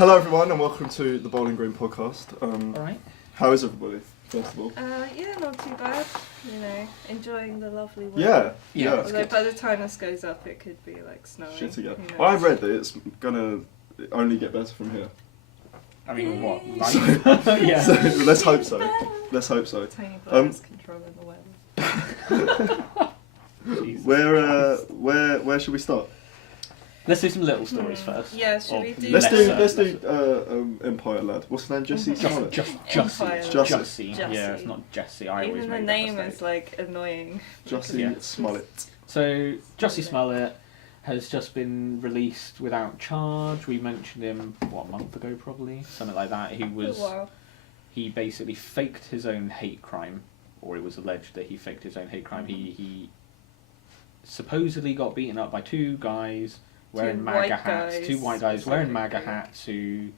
Hello everyone and welcome to the Bowling Green podcast. Alright. How is everybody, first of all? Yeah, not too bad. You know, enjoying the lovely weather. Yeah. Although by the time this goes up, it could be like snowing. Shit again. Who knows? Well, I've read that it's gonna only get better from here. I mean, what? So- Yeah. So let's hope so. Let's hope so. Tiny blowers controlling the weather. Jesus Where should we start? Let's do some little stories first. Yeah, should Or we do? Let's do Empire Lad. What's his name? Jussie Smollett. Empire. Jussie. Jussie. Yeah, it's not Jesse. I always Even the make name that is mistake. like annoying. Jussie Yeah. Smollett. So, Jussie Smollett has just been released without charge. We mentioned him, what, a month ago probably? Something like that. He basically faked his own hate crime, or it was alleged that he faked his own hate crime. He supposedly got beaten up by two guys wearing MAGA hats. Two white guys wearing MAGA hats who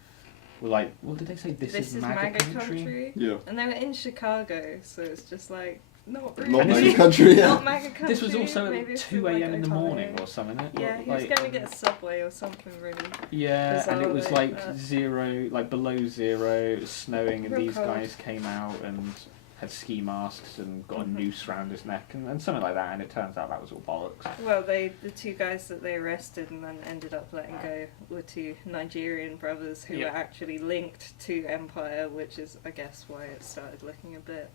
were like, what did they say? This is MAGA country? Yeah. And they were in Chicago, so it's just like, not really. Not MAGA country. Yeah. Not MAGA country. This was also maybe at if 2 you, like, a.m. in the go morning tired. or something. Yeah, he was going to get a Subway or something really. Yeah, and it was bizarre, like zero, like below zero, it was snowing, and Real these cold. guys came out and had ski masks and got a noose around his neck and something like that, and it turns out that was all bollocks. Well, the two guys that they arrested and then ended up letting go were two Nigerian brothers who Yeah. were actually linked to Empire, which is, I guess, why it started looking a bit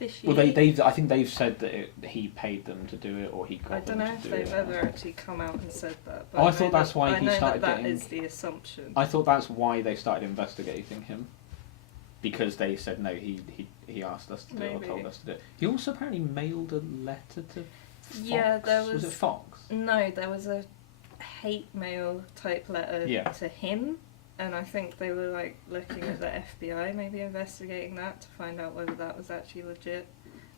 fishy. Well, I think they've said that he paid them to do it, or he got I them don't know to if do they've it. ever actually come out and said that. But Oh, I know thought that's that- why I he know started that getting- is the assumption. I thought that's why they started investigating him, because they said no, he asked us to do it or Maybe. told us to do it. He also apparently mailed a letter to Fox. Yeah, there Was was- it Fox? No, there was a hate mail type letter Yeah. to him, and I think they were like looking at the FBI, maybe investigating that to find out whether that was actually legit.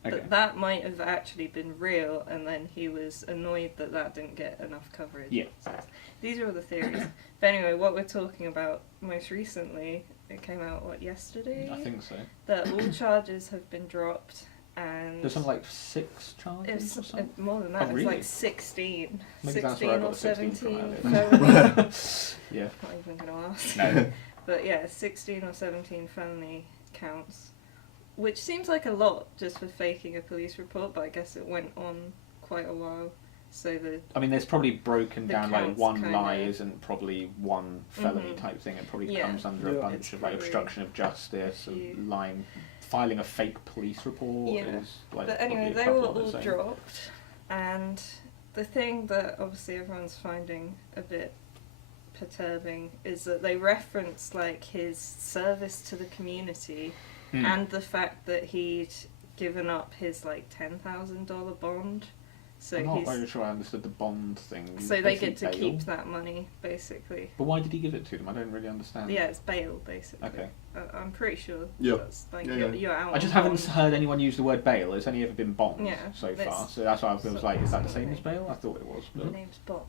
Okay. But that might have actually been real, and then he was annoyed that that didn't get enough coverage. Yeah. So these are all the theories. But anyway, what we're talking about most recently, it came out, yesterday? I think so. That all charges have been dropped, and... There's something like 6 charges or It's something? more than Oh, that, it's really? like 16. Maybe that's 16 where I or got the 16 from 17 earlier. felony. Yeah. Not even going to ask. No. But yeah, 16 or 17 felony counts. Which seems like a lot just for faking a police report, but I guess it went on quite a while. So I mean, there's probably broken The down like counts one kinda- lie isn't probably one felony Mhm. type thing. It probably Yeah. comes under Yeah. a bunch It's of like probably obstruction of justice a few. and lying, filing a fake police report. Yeah. Is like But anyway, probably a they couple were of the all same. dropped, and the thing that obviously everyone's finding a bit perturbing is that they reference like his service to the community Hmm. and the fact that he'd given up his like $10,000 bond. So I'm not he's very sure I understood the bond thing. so they Basically get to bail. keep that money basically. But why did he give it to them? I don't really understand. Yeah, it's bail basically. Okay. I'm pretty sure. Yeah. That's like Yeah, you're, yeah. you're out. I just on haven't bond. heard anyone use the word bail. It's only ever been bond Yeah, so that's far. So that's why I was sort like, of is that the same something. as bail? I thought it was. My But name's Bond.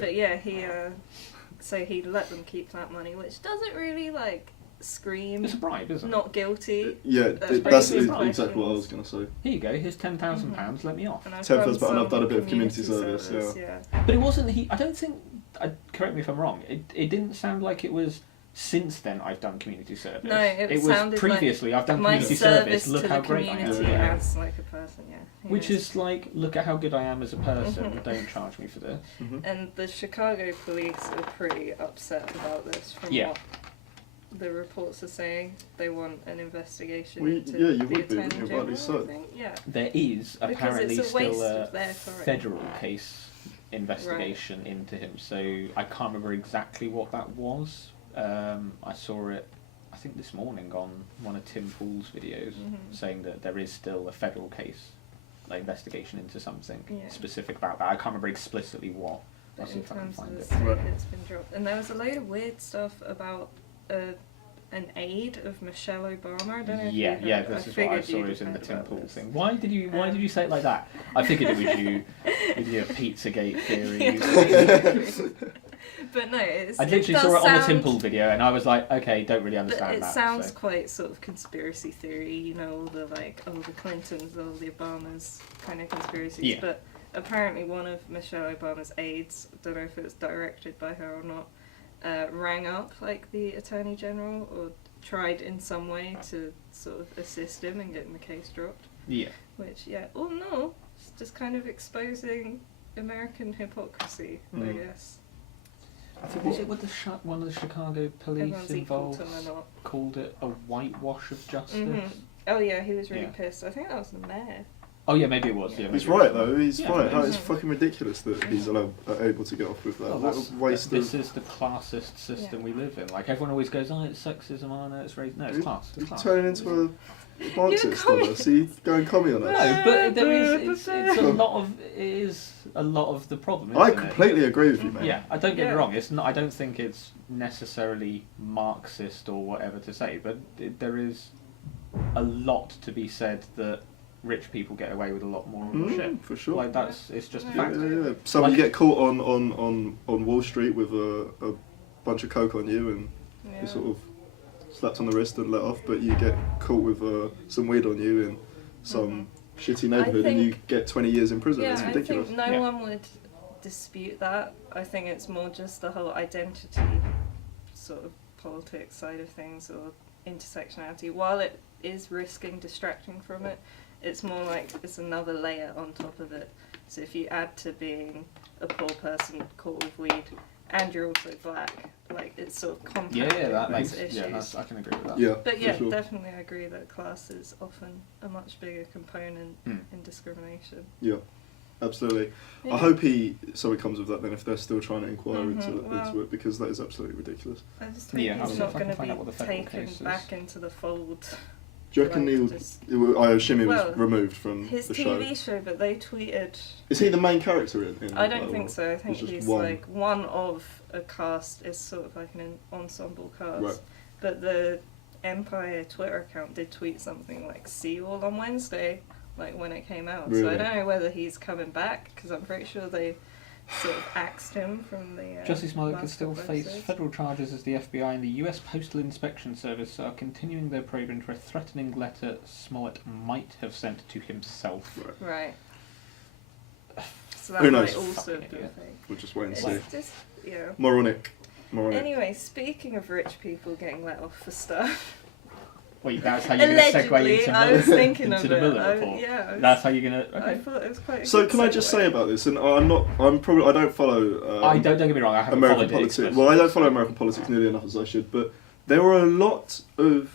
But yeah, so he let them keep that money, which doesn't really like scream it's a bribe, isn't it? not guilty. Yeah, That's that's basically exactly what I what was going to say. Here you go. Here's £10,000. Let me off. And I've £10,000, done and I've done a some bit of community service, yeah. But it wasn't. I don't think. Correct me if I'm wrong. It didn't sound like it was. Since then, I've done community service. No, it was sounded previously. I've done My community service service. Look to how the great I community am. Yeah. as like a person, yeah. Who Which knows? is like, look at how good I am as a person. Mhm. Don't charge me for this. Mhm. And the Chicago police are pretty upset about this from Yeah. what the reports are saying. They want an investigation Well, into yeah, you the would be, Attorney wouldn't you? General, Rightly I so. think. Yeah. There is Because apparently it's a waste still a of their time. federal case investigation into him. So I can't remember exactly what that was. I saw it, I think this morning on one of Tim Pool's videos, Mhm. saying that there is still a federal case, like investigation into something Yeah. specific about that. I can't remember explicitly what. I'll But see in if I can terms of find the it. state, Right. it's been dropped. And there was a load of weird stuff about an aid of Michelle Obama. I don't know if Yeah, you yeah, heard. this is what I figured saw you'd is in the heard Tim about Pool this. thing. Why did you Um, say it like that? I figured it was you with your Pizzagate theories. But no, it's, I literally does saw it on the Tim sound- Pool video and I was like, okay, don't really But understand it that. sounds so. quite sort of conspiracy theory, you know, all the like, oh, the Clintons, all the Obamas kind of conspiracies. Yeah. But apparently one of Michelle Obama's aides, I don't know if it was directed by her or not, rang up like the Attorney General or tried in some way to sort of assist him in getting the case dropped. Yeah. Which, all in all, it's just kind of exposing American hypocrisy, I guess. I think was it with one of the Chicago police Everyone's involved equal to them or not. called it a whitewash of justice. Mm-hmm. Oh yeah, he was really pissed. I think that was the mayor. Oh yeah, maybe it was. Yeah, maybe He's right though. He's Yeah, right. No, it's Mhm. fucking ridiculous that he's able to get off with that. Well, What a waste this of. is the classist system we live in. Like everyone always goes, "Oh, it's sexism, oh no, it's race." No, it's class. It's He's class. turning into a Marxist You're a on us. He going commie on us. No, but there is. It's a lot of. It is a lot of the problem. Isn't I completely agree with you, mate. Yeah, I don't get me Yeah. wrong. It's not. I don't think it's necessarily Marxist or whatever to say, but there is a lot to be said that rich people get away with a lot more of the shit. For sure. Like it's just a Yeah. fact. Yeah. So Like- you get caught on Wall Street with a bunch of coke on you, and Yeah. you're sort of slapped on the wrist and let off, but you get caught with some weed on you in some shitty neighbourhood, and you get 20 years in prison. Yeah, It's I ridiculous. think no Yeah. one would dispute that. I think it's more just the whole identity sort of politics side of things or intersectionality. While it is risking distracting from it, it's more like it's another layer on top of it. So if you add to being a poor person caught with weed and you're also black, like it's sort of compounding Yeah, that those makes. Yeah, issues. I can agree with that. Yeah, But yeah, for sure. definitely I agree that class is often a much bigger component in discrimination. Yeah, absolutely. Yeah. I hope something comes of that then if they're still trying to inquire into well- it, because that is absolutely ridiculous. I just hope Yeah, I'll he's see not if I going can to find out what be the federal taken case is. back into the fold. Do you reckon Like, I assume he was Well, removed from his the TV show. show, but they tweeted. Is he the main character in I don't that, think or- so. I think just he's one? like one of a cast. It's sort of like an ensemble cast. Right. But the Empire Twitter account did tweet something like "See you all on Wednesday," like when it came out. So Really? I don't know whether he's coming back because I'm pretty sure they sort of axed him from the. Jussie Smollett could last still couple face episodes. federal charges as the FBI and the US Postal Inspection Service are continuing their probe into a threatening letter Smollett might have sent to himself. Right. Right. So Who that knows? might also Fucking be a idiot. thing. We'll just wait and see. It's just, yeah. Moronic. Anyway, speaking of rich people getting let off for stuff, Wait, that's how you're going to segue allegedly, into, I was thinking into of the it. Muller Report? That's how you're going to... I thought it was quite. A So good can I just segue. say about this? And I don't follow. I don't get me wrong, I haven't American followed politics. it. Well, I don't follow American politics nearly enough as I should, but there were a lot of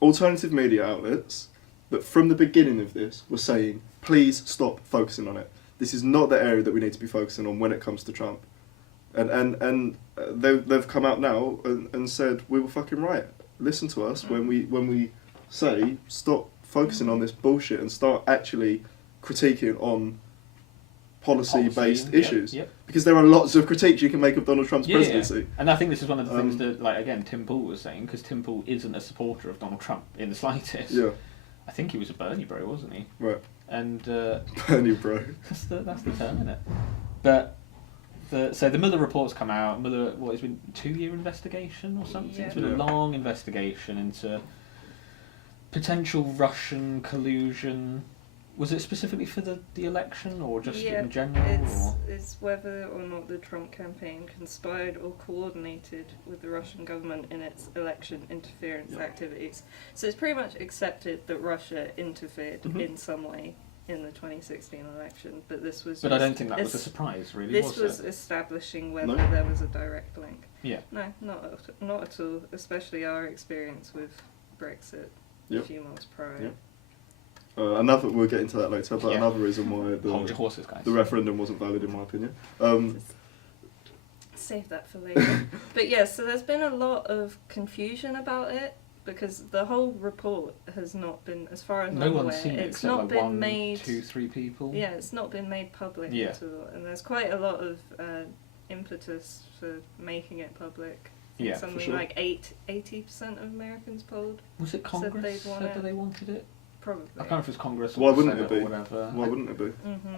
alternative media outlets that from the beginning of this were saying, please stop focusing on it. This is not the area that we need to be focusing on when it comes to Trump. And they've come out now and said, we were fucking right. Listen to us when we say, stop focusing on this bullshit and start actually critiquing on policy-based issues. Yep. Because there are lots of critiques you can make of Donald Trump's Yeah, presidency. and I think this is one of the things that, like, again, Tim Pool was saying, because Tim Pool isn't a supporter of Donald Trump in the slightest. Yeah, I think he was a Bernie bro, wasn't he? right. And Bernie, bro. that's the term, isn't it? But so the Muller report's come out. Muller, it's been a 2-year investigation or something. Yeah. It's been a Yeah. long investigation into potential Russian collusion. Was it specifically for the election or just in general? It's whether or not the Trump campaign conspired or coordinated with the Russian government in its election interference activities. So it's pretty much accepted that Russia interfered in some way in the 2016 election, but this was. But I don't think that was a surprise, really. This was was establishing whether No. there was a direct link. Yeah. No, not at all. Especially our experience with Brexit a few months prior. Yep. We'll get into that later, but another reason why Hold your horses, guys. the referendum wasn't valid in my opinion. Save that for later. But yeah, so there's been a lot of confusion about it because the whole report has not been, as far as No I'm one's aware, seen it it's except not like been 1, made. 2, 3 people. Yeah, it's not been made public Yeah. at all, and there's quite a lot of impetus for making it public. Yeah, for Something sure. like 80% of Americans polled. Was it Congress they'd want that it. they wanted it? Probably. I can't know if it's Congress or Why the wouldn't Senate it be? or whatever. Why wouldn't it be?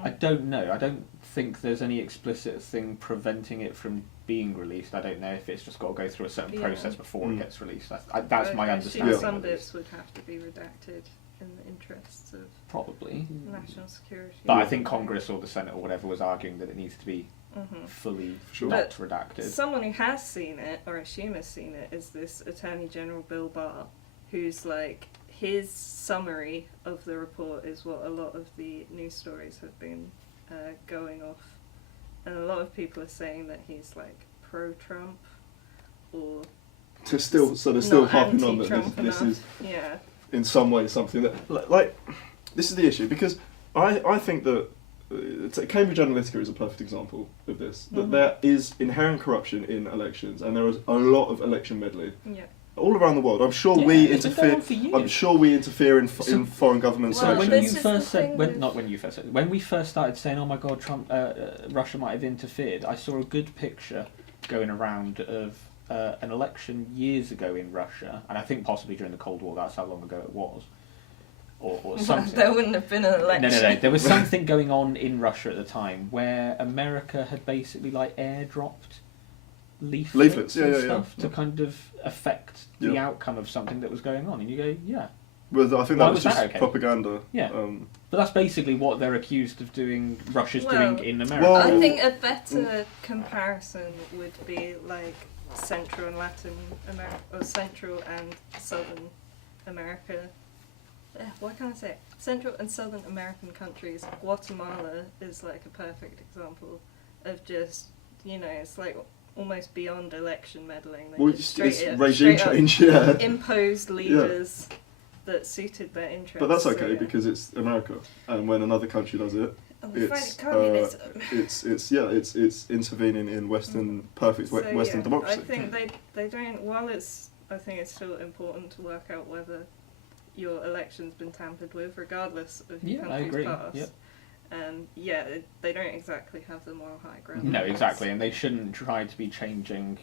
I don't know. I don't think there's any explicit thing preventing it from being released. I don't know if it's just got to go through a certain process before it gets released. That's my I understanding. assume some of this. bits would have to be redacted in the interests of Probably. national security. But I think Congress or the Senate or whatever was arguing that it needs to be fully Sure. not But redacted. Someone who has seen it, or I assume has seen it, is this Attorney General Bill Barr, who's like, his summary of the report is what a lot of the news stories have been going off. And a lot of people are saying that he's like pro-Trump, or they're still harping on that anti-Trump this enough. is Yeah. in some way something that like this is the issue, because I think that Cambridge Analytica is a perfect example of this. That there is inherent corruption in elections, and there is a lot of election meddling. Yeah. All around the world. I'm sure we interfere. I'm sure we interfere in foreign government Well, elections. When we first started saying, "Oh my God, Trump, Russia might have interfered," I saw a good picture going around of an election years ago in Russia, and I think possibly during the Cold War. That's how long ago it was, or something. There wouldn't have been an election. No. There was something going on in Russia at the time where America had basically like airdropped leaflets and stuff to kind of affect the outcome of something that was going on, and you go, Well, I think that was just okay? propaganda. Yeah, but that's basically what they're accused of doing. Russia's doing in America. Well, I think a better comparison would be like Central and Latin America, or Central and Southern America. Why can't I say it? Central and Southern American countries. Guatemala is like a perfect example of just, it's like almost beyond election meddling. They just it's regime change, imposed leaders that suited their interests. But that's okay because it's America, and when another country does it, it's intervening in Western Western democracy. I think they don't. I think it's still important to work out whether your election's been tampered with, regardless of your country's past. Yep. And they don't exactly have the moral high ground. No, exactly, and they shouldn't try to be changing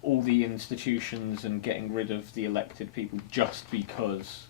all the institutions and getting rid of the elected people just because.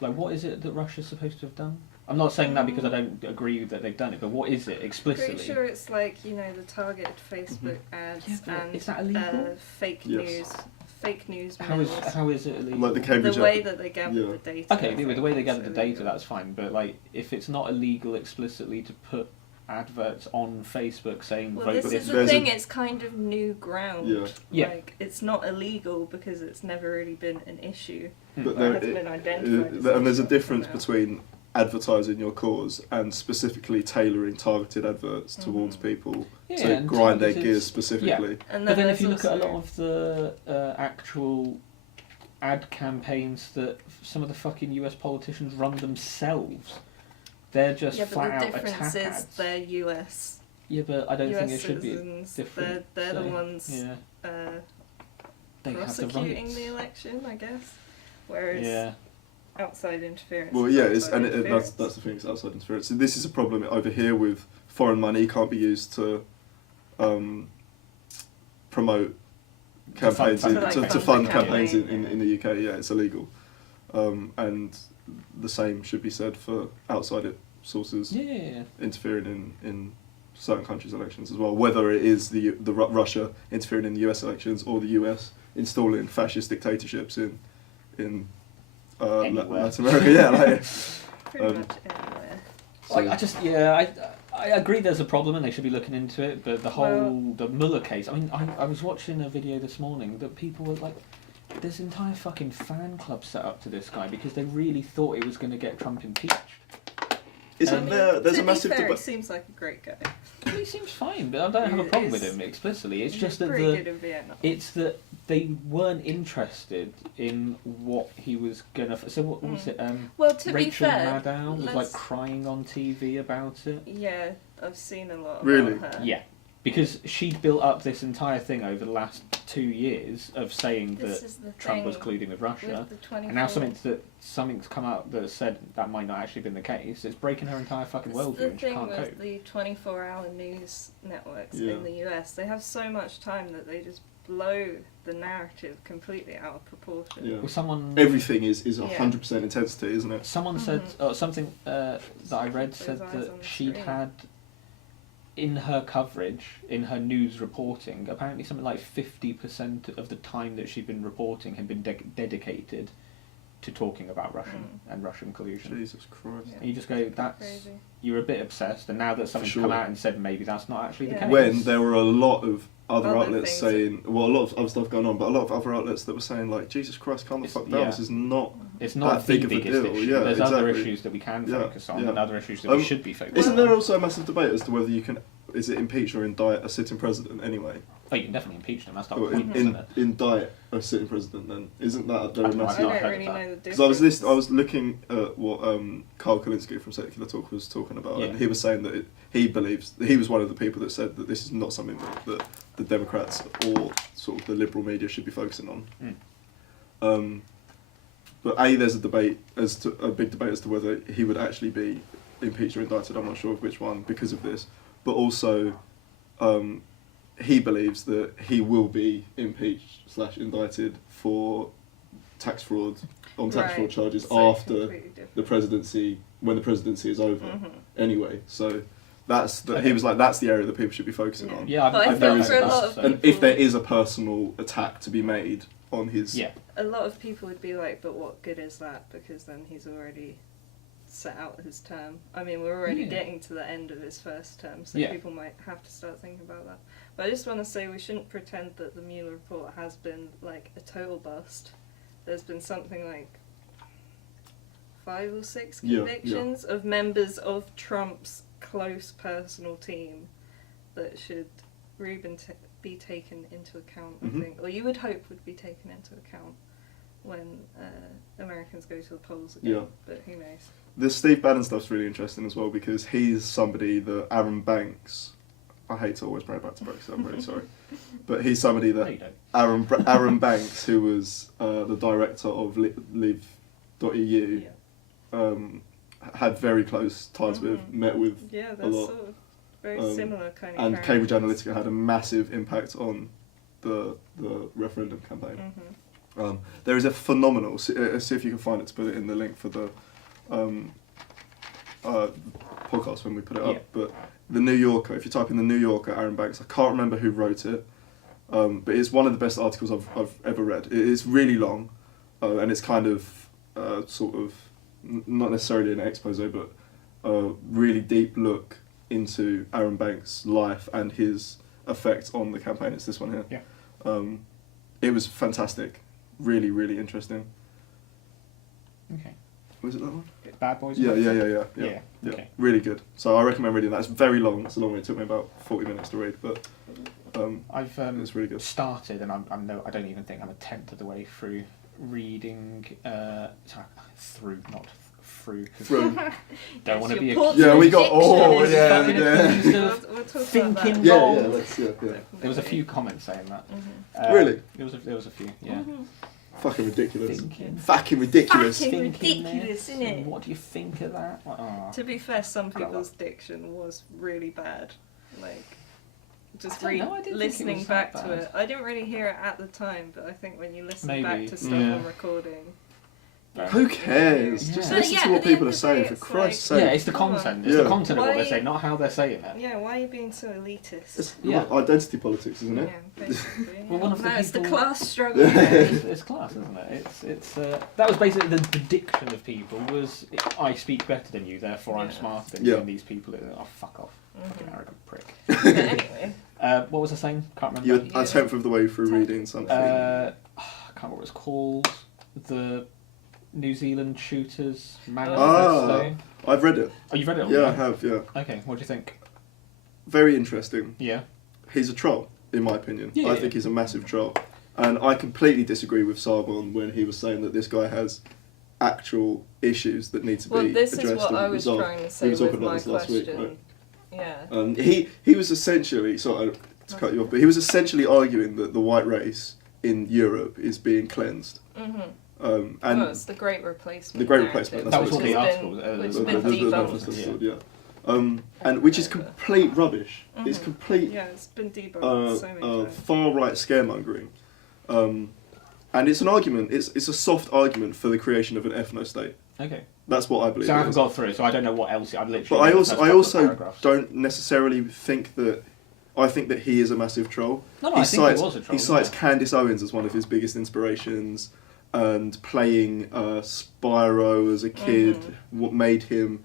Like, what is it that Russia's supposed to have done? I'm not saying that because I don't agree that they've done it, but what is it explicitly? Pretty sure it's like the targeted Facebook ads and is that illegal? fake news. Fake news. How is it illegal? Like the way that they gather the data. Okay, the way they gather the data, that's fine. But like, if it's not illegal explicitly to put adverts on Facebook saying vote this is the thing. It's kind of new ground. Yeah. Like, it's not illegal because it's never really been an issue. But it hasn't been identified. And there's a difference between advertising your cause and specifically tailoring targeted adverts towards people to grind their gears specifically. Yeah. But then if you look at a lot of the actual ad campaigns that some of the fucking US politicians run themselves, they're just flat out attack ads. The difference is they're US. Yeah, but I don't think it should be different. They're the ones prosecuting the election, I guess. Whereas outside interference. Well, that's the thing. It's outside interference. So this is a problem over here with foreign money can't be used to promote campaigns to fund campaigns in the UK. Yeah, it's illegal, and the same should be said for outside sources interfering in certain countries' elections as well. Whether it is the Russia interfering in the US elections or the US installing fascist dictatorships in Latin America, pretty much anywhere. I agree there's a problem and they should be looking into it, but the Muller case, I mean, I was watching a video this morning that people were like, there's an entire fucking fan club set up to this guy because they really thought he was going to get Trump impeached. There's a massive debate. He seems like a great guy. He seems fine, but I don't have a problem with him explicitly. It's just that good in Vietnam. It's that they weren't interested in what he was gonna. So what was it? Well, to Rachel be fair, Maddow was like crying on TV about it. Yeah, I've seen a lot really? about her. Yeah, because she'd built up this entire thing over the last 2 years of saying that Trump was colluding with Russia, and now something's come out that said that might not actually been the case. It's breaking her entire fucking worldview, and she can't cope. The 24-hour news networks in the US, they have so much time that they just blow the narrative completely out of proportion. Yeah. Well, everything is 100% intensity, isn't it? Someone said something that I read said that she'd had in her coverage, in her news reporting, apparently something like 50% of the time that she'd been reporting had been dedicated to talking about Russian and Russian collusion. Jesus Christ! Yeah. And you just go, you were a bit obsessed, and now that something's come out and said maybe that's not actually the case. When there were a lot of other outlets things saying, well, a lot of other stuff going on, but a lot of other outlets that were saying, like, Jesus Christ, calm the fuck down, this is not it's not that the big of a biggest deal. issue. Yeah, There's exactly. other issues that we can focus on, and other issues that we should be focusing on. Isn't there also a massive debate as to whether you can, is it impeach or indict a sitting president anyway? Oh, you can definitely impeach them, that's the Or point, isn't it? indict a sitting president then? Isn't that a very I've massive... not I heard don't of really that. know the Because difference. I was looking at what Carl Kalinske from Secular Talk was talking about, and he was saying that he believes, he was one of the people that said that this is not something that the Democrats or sort of the liberal media should be focusing on. But there's a big debate as to whether he would actually be impeached or indicted. I'm not sure of which one because of this. But also, he believes that he will be impeached/indicted for tax fraud charges So after completely different. the presidency, when the presidency is over. Anyway, so that's Okay. he was like, that's the area that people should be focusing on. Yeah, But I there think is for a lot of And people, if there is a personal attack to be made on his... a lot of people would be like, but what good is that? Because then he's already set out his term. I mean, we're already getting to the end of his first term, so people might have to start thinking about that. But I just want to say we shouldn't pretend that the Muller Report has been like a total bust. There's been something like 5 or 6 convictions of members of Trump's close personal team that should really be taken into account, I think. Or you would hope would be taken into account when Americans go to the polls again, but who knows. The Steve Bannon stuff's really interesting as well, because he's somebody that Aaron Banks... I hate to always bring it back to Brexit, I'm really sorry. But he's somebody that Aaron Banks, who was the director of Live.eu, had very close ties with, met with a lot. Sort of very similar kind of And Cambridge Analytica had a massive impact on the referendum campaign. There is a phenomenal, see if you can find it to put it in the link for the podcast when we put it up, but The New Yorker, if you type in The New Yorker, Aaron Banks, I can't remember who wrote it, but it's one of the best articles I've ever read. It is really long, and it's kind of sort of, not necessarily an expose, but a really deep look into Aaron Banks' life and his effect on the campaign. It's this one here. Yeah. It was fantastic. Really, really interesting. Okay. Was it that one? Bad Boys? Yeah. Okay. Really good. So I recommend reading that. It's very long. It's a long one. It took me about 40 minutes to read, but I've it's really good. started, and I don't even think I'm a tenth of the way through reading. Sorry, through, not through. Through. Don't want to be Yeah, we got. Oh, Fucking yeah. accused We'll of talk about thinking that. wrong. Yeah. There was a few comments saying that. Really? There was a few. Yeah. Fucking ridiculous. Thinking. Fucking ridiculous. Fucking Thinking ridiculous, this, innit? and what do you think of that? Like, To be fair, some Grow people's up. diction was really bad. Like, just I don't know, I didn't think it listening was back that to bad. it. I didn't really hear it at the time, but I think when you listen Maybe, back to stuff yeah. on recording... Who cares? Yeah. Just But listen yeah, to at what the people end are of the saying, day, for it's Christ's like- sake. yeah, it's the content. It's Yeah. the content of what Why- they say, not how they're saying it. Yeah, why are you being so elitist? It's Yeah. identity politics, isn't it? Yeah, basically. Well, one of the no, it's the people- class struggle. It's class, isn't it? It's that was basically the prediction of people was I speak better than you, therefore I'm Yeah. smarter than you, Yeah. and these people are fuck off, fucking arrogant prick. But anyway, What was I saying? Can't remember. You're a tenth of the way through reading something. I can't remember what it's called. The New Zealand Shooters Manifesto. I've read it. Oh, you've read it all? Yeah, I have, yeah. Okay, what do you think? Very interesting. Yeah. He's a troll, in my opinion. Yeah. I think he's a massive troll. And I completely disagree with Sarbon when he was saying that this guy has actual issues that need to well, be this addressed is what and I was resolved. trying to We say were with talking about my this last week, question. right? Yeah. He was essentially, sorry to cut you off, but he was essentially arguing that the white race in Europe is being cleansed. And well, it's the Great Replacement. The Great narrative, Replacement, That was what what it's the which has article been- was. which the- has been the- the debunked. manifesto, yeah. And which is complete rubbish. It's complete Yeah, it's been debunked so many times. far right scaremongering. And it's an argument. It's a soft argument for the creation of an ethno-state. Okay. That's what I believe. So I it haven't is. got through, so I don't know what else. I've literally. But I read the also first couple of paragraphs. don't necessarily think that. I think that he is a massive troll. No, I think he was a troll. He cites yeah. Candace Owens as one of his biggest inspirations, and playing Spyro as a kid, what made him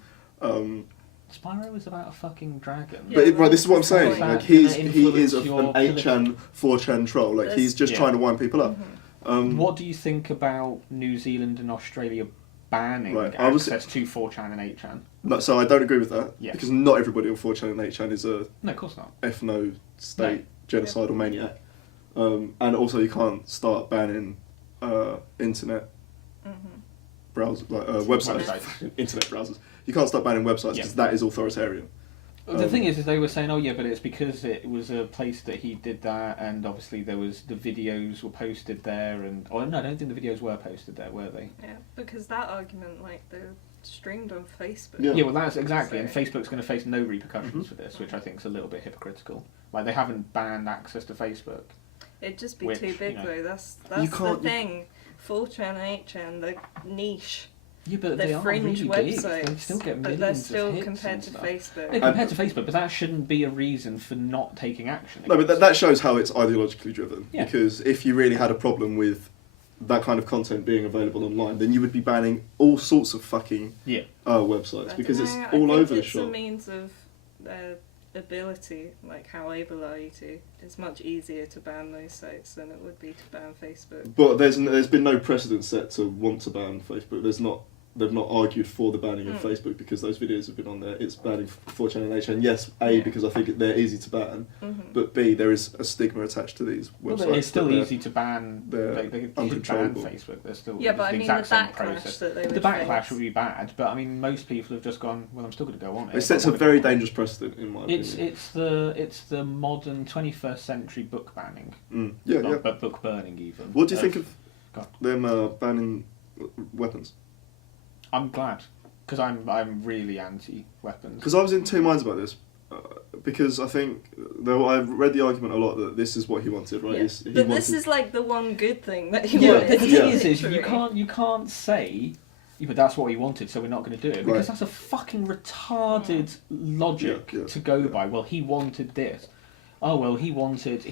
Spyro was about a fucking dragon. Yeah, But right, this is what I'm that's the saying. point. Like That he gonna is influence an your 8chan, 4chan troll. Like he's just Yeah. trying to wind people up. What do you think about New Zealand and Australia banning Right, access to 4chan and 8chan? No, so I don't agree with that Yeah. because not everybody on 4chan and 8chan is a No, of course not. ethno state genocidal maniac. And also you can't start banning internet browsers, like websites, internet browsers. You can't start banning websites because that is authoritarian. The thing is they were saying, oh yeah, but it's because it was a place that he did that, and obviously there was the videos were posted there, and no, I don't think the videos were posted there, were they? Yeah, because that argument, like, they're streamed on Facebook. Yeah. Yeah, well that's exactly, and So- Facebook's going to face no repercussions for this, which I think is a little bit hypocritical. Like they haven't banned access to Facebook. It'd just be Which, too big you know, though. That's you the can't- thing. 4chan, 8chan, the niche. Yeah, but They're they are fringe really big. websites, They still get but millions they're of still hits compared and to stuff. Facebook. Yeah, compared to Facebook, but that shouldn't be a reason for not taking action. No, but against that shows how it's ideologically driven. Yeah. Because if you really had a problem with that kind of content being available online, then you would be banning all sorts of fucking websites I because don't it's know, all I over think the it's a shop. means of ability, like how able are you to? It's much easier to ban those sites than it would be to ban Facebook. But there's been no precedent set to want to ban Facebook. They've not argued for the banning of Facebook because those videos have been on there. It's banning 4chan and 8chan. Yes, A, because I think they're easy to ban, but B, there is a stigma attached to these websites. Well, it's still that easy to ban. they're They can ban uncontrollable. Facebook. They're still Yeah, but I the mean the exact same backlash process. that they would The backlash face. would be bad, but I mean most people have just gone. Well, I'm still going to go on it. It sets a very dangerous precedent in my opinion. It's the modern 21st century book banning. Yeah, Not- yeah. But book burning even. What do you think of Go on. them banning weapons? I'm glad because I'm really anti-weapons. Because I was in two minds about this. Because I think, though I've read the argument a lot that this is what he wanted, right? Yeah. He But wanted, this is like the one good thing that he Yeah, wanted. the thing Yeah. is you literally. can't say, yeah, but that's what he wanted, so we're not going to do it because that's a fucking retarded logic Yeah, to go by. Well, he wanted this. Oh well, he wanted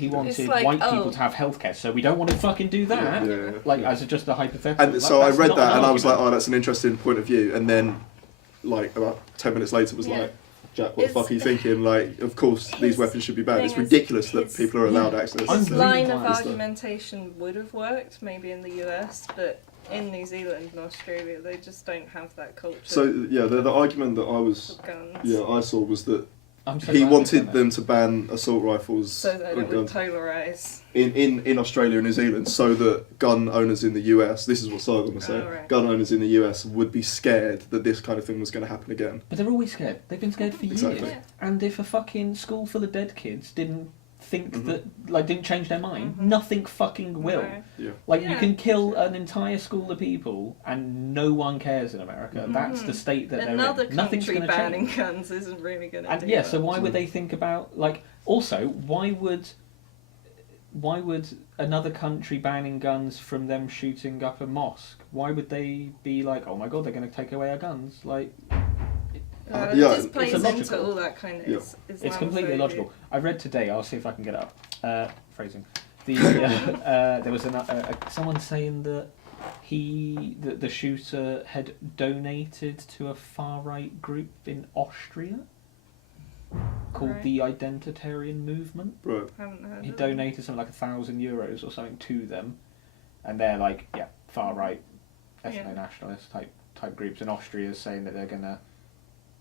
like, white people oh. to have healthcare, so we don't want to fucking do that. Yeah. Like as just a hypothetical. And Like, so I that's read not that an and I was like, argument. oh, that's an interesting point of view. And then, like, about 10 minutes later was Yeah. like, Jack, what the It's- fuck are you thinking? Like, of course, these His weapons should be banned. thing It's is, ridiculous that his- people are allowed yeah. access. I'm This really line of glad. argumentation would have worked maybe in the US, but in New Zealand and Australia they just don't have that culture. So, yeah, the argument that of guns. I saw was that I'm so he glad wanted they've done them to ban assault rifles So that it and would guns polarise. in Australia and New Zealand, so that gun owners in the US, this is what Sargon was saying, Oh, right. gun owners in the US would be scared that this kind of thing was going to happen again. But they're always scared. They've been scared for Exactly. years. And if a fucking school full of dead kids didn't think that, didn't change their mind, nothing fucking will. No. Yeah. Like, you Yeah. can kill an entire school of people and no one cares in America. That's the state that Another they're in. Nothing's country going to banning change. guns isn't really going to And do yeah, that. so why would they think about, like, also, why would another country banning guns from them shooting up a mosque? Why would they be like, oh my god, they're going to take away our guns? Like, It yeah, just plays it's into illogical. all that kind of it's completely Islamophobia. illogical. I read today, I'll see if I can get it up. Phrasing. There was someone saying that the shooter had donated to a far right group in Austria called Right. the Identitarian Movement. Right. Haven't heard He of them. donated something like €1,000 or something to them, and they're like, yeah, far right, ethno-nationalist type groups. And Austria is saying that they're gonna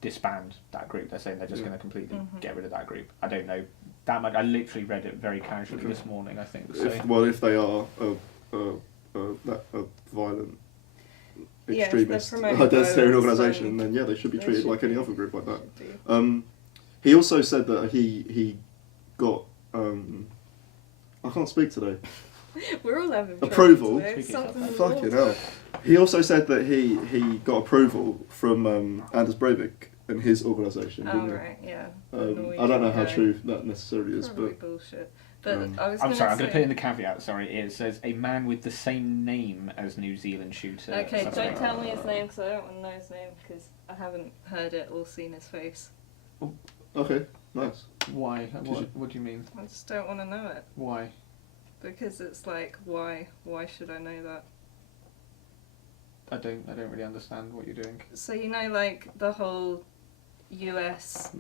disband that group. They're saying they're just gonna completely get rid of that group. I don't know that much. I literally read it very casually this morning, I think. So. If they are a violent Yeah, if they're extremist promoting identitarian violence, organisation, then then yeah, they should be they treated should like any be. other group like that. Should be. He also said that he got I can't speak today. We're all having Approval. trouble today. Something Fucking with hell. water. He also said that he got approval from Anders Breivik and his organisation. Oh didn't he? right, yeah. I don't know how guy. true that necessarily is, Probably but bullshit. But I was. I'm sorry, I'm going say, to put in the caveat, sorry. It says a man with the same name as New Zealand shooter. Okay, something don't like tell me his name because I don't want to know his name because I haven't heard it or seen his face. okay, nice. that. Why? What do you mean? I just don't want to know it Why? because it's like, why? Why should I know that? I don't really understand what you're doing. So you know, like the whole US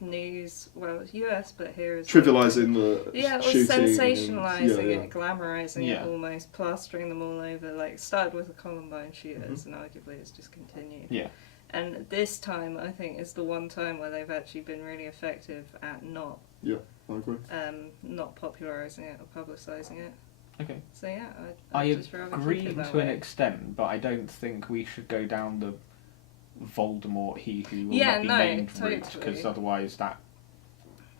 news, well, US, but here is trivialising the or shooting, sensationalising it, glamorising it, almost plastering them all over. Like, started with the Columbine shooters, and arguably it's just continued. Yeah. And this time, I think, is the one time where they've actually been really effective at not. Yeah, I agree. Not popularising it or publicising it. Okay. So yeah, I just rather agree keep it that to an way. extent, but I don't think we should go down the Voldemort, he who will Yeah, not be no, named totally. route, because otherwise that,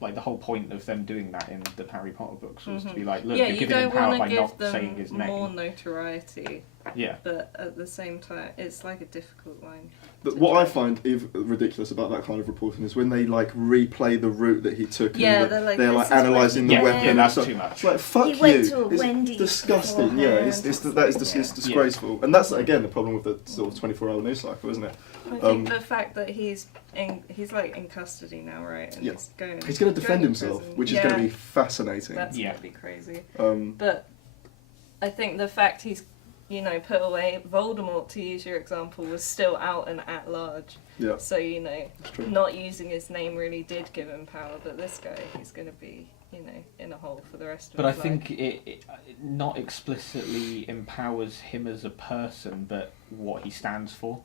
like, the whole point of them doing that in the Harry Potter books was to be like, look, yeah, you're you giving him don't power want by to give not saying his them name. more notoriety, Yeah. but at the same time, it's like a difficult line. But what I find ridiculous about that kind of reporting is when they like replay the route that he took. Yeah, and they're like, they're "This like is what analysing he the did." weapon. Yeah, that's and too stuff. much. It's like, fuck He you. went to a It's Wendy's disgusting. Yeah, it's beforehand. disgraceful. And that's again the problem with the sort of 24-hour news cycle, isn't it? I think the fact that he's like in custody now, right? And Yeah. he's going to defend to himself, prison. which is going to be fascinating. That's going to be crazy. Um, But I think the fact he's, put away Voldemort, to use your example, was still out and at large. Yeah. So, true. not using his name really did give him power, but this guy, he's going to be, in a hole for the rest of But I his life. think it not explicitly empowers him as a person, but what he stands for.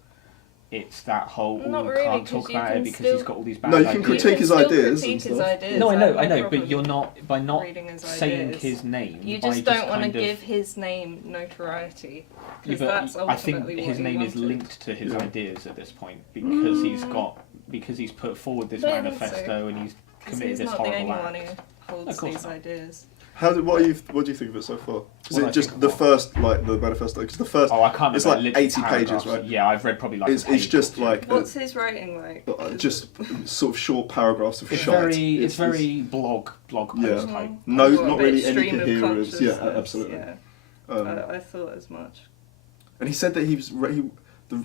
It's that whole Not really, can't 'cause talk you about can it because still- he's got all these bad No, you ideas. can critique his still ideas critique and his stuff. ideas. No, I have know, no but problem you're not by not reading his saying ideas. his name. You by just don't want to kind of- give his name notoriety. Yeah, Because but that's I think ultimately his what name he is wanted. linked to his Yeah. ideas at this point because he's put forward this I don't think manifesto and he's 'Cause committed he's this not the horrible only one act. who holds Of course these not. ideas. what do you think of it so far? Is What do I it just think the of what? first, like the manifesto? Because the first, Oh, I can't remember. it's like literally 80 pages, paragraphs. right? Yeah, I've read probably like. It's a page just or two. like What's his writing like? just sort of short paragraphs of It's shite. it's very blog post Yeah. type. No, What, a not bit really any stream of coherence. Yeah, consciousness, absolutely. Yeah. I thought as much. And he said that he was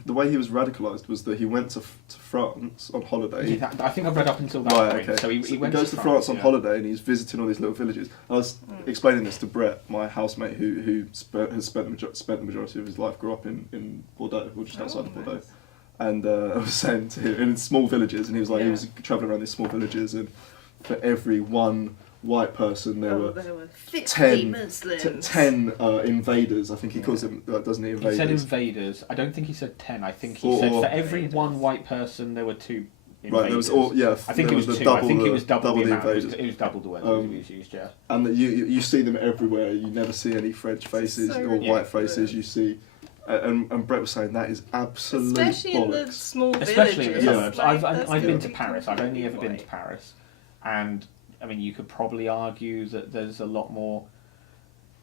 the way he was radicalised was that he went to France on holiday. Yeah, I think I've read up until that Right, point. okay. So he went goes to France on yeah. holiday and he's visiting all these little villages. I was explaining this to Brett, my housemate, who has spent the majority of his life, grew up in Bordeaux, or just outside of Bordeaux. Nice. And I was saying to him, in small villages, and he was like, he was travelling around these small villages, and for every one white person there were 50 10 Muslims. 10 invaders. I think he calls them, doesn't he, He invaders? said invaders. I don't think he said 10. I think he Or- said or- for every one white person there were 2 invaders. Right, there was all, yeah. I think there it was the 2. I think it was double the amount. invaders. It was double the word that was used, yeah. And that you see them everywhere. You never see any French faces so or white ridiculous. faces. You see, and Brett was saying that is absolute Especially in the bollocks. small Especially in the villages. suburbs. Like, I've that's been gonna to be Paris. I've only ever been to completely Paris, and I mean you could probably argue that there's a lot more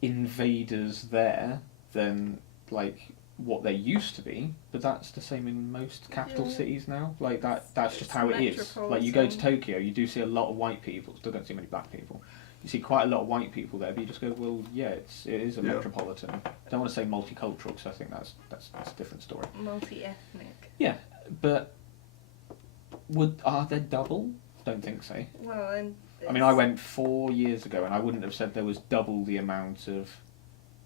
invaders there than like what there used to be, but that's the same in most capital cities now. Like that's just It's how it is. Like you go to metropolitan. Tokyo, you do see a lot of white people. Still don't see many black people. You see quite a lot of white people there, but you just go, well, yeah, it is a Yeah. metropolitan. I don't want to say multicultural because I think that's a different story. multi-ethnic. Yeah, but are there double? Don't think so. Well, and I mean, I went 4 years ago, and I wouldn't have said there was double the amount of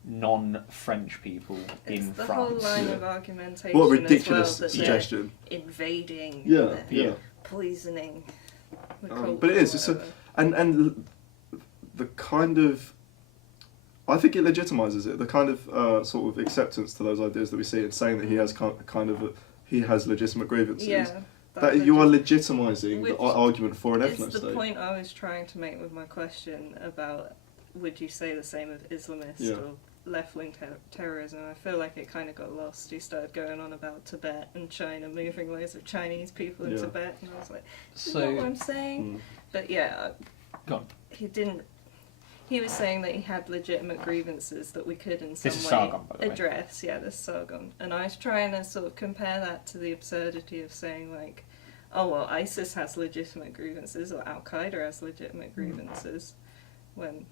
non-French people it's in the France. whole line Yeah. of argumentation. What a ridiculous as well, that suggestion. they're invading. Yeah, they're yeah. Poisoning. The But culture it is. or It's a, whatever. and the kind of, I think it legitimises it. The kind of sort of acceptance to those ideas that we see, and saying that he has he has legitimate grievances. Yeah. That you are legitimising Which the argument for an It's ethno the state. point I was trying to make with my question about would you say the same of Islamist Yeah. or left-wing terrorism. I feel like it kind of got lost. He started going on about Tibet and China, moving loads of Chinese people in Yeah. Tibet, and I was like, this is So- not what I'm saying. But yeah, Go on. he didn't. He was saying that he had legitimate grievances that we could in some This is way Sargon, by the way. address. Yeah, this is Sargon. And I was trying to sort of compare that to the absurdity of saying like, oh well, ISIS has legitimate grievances or Al Qaeda has legitimate grievances, when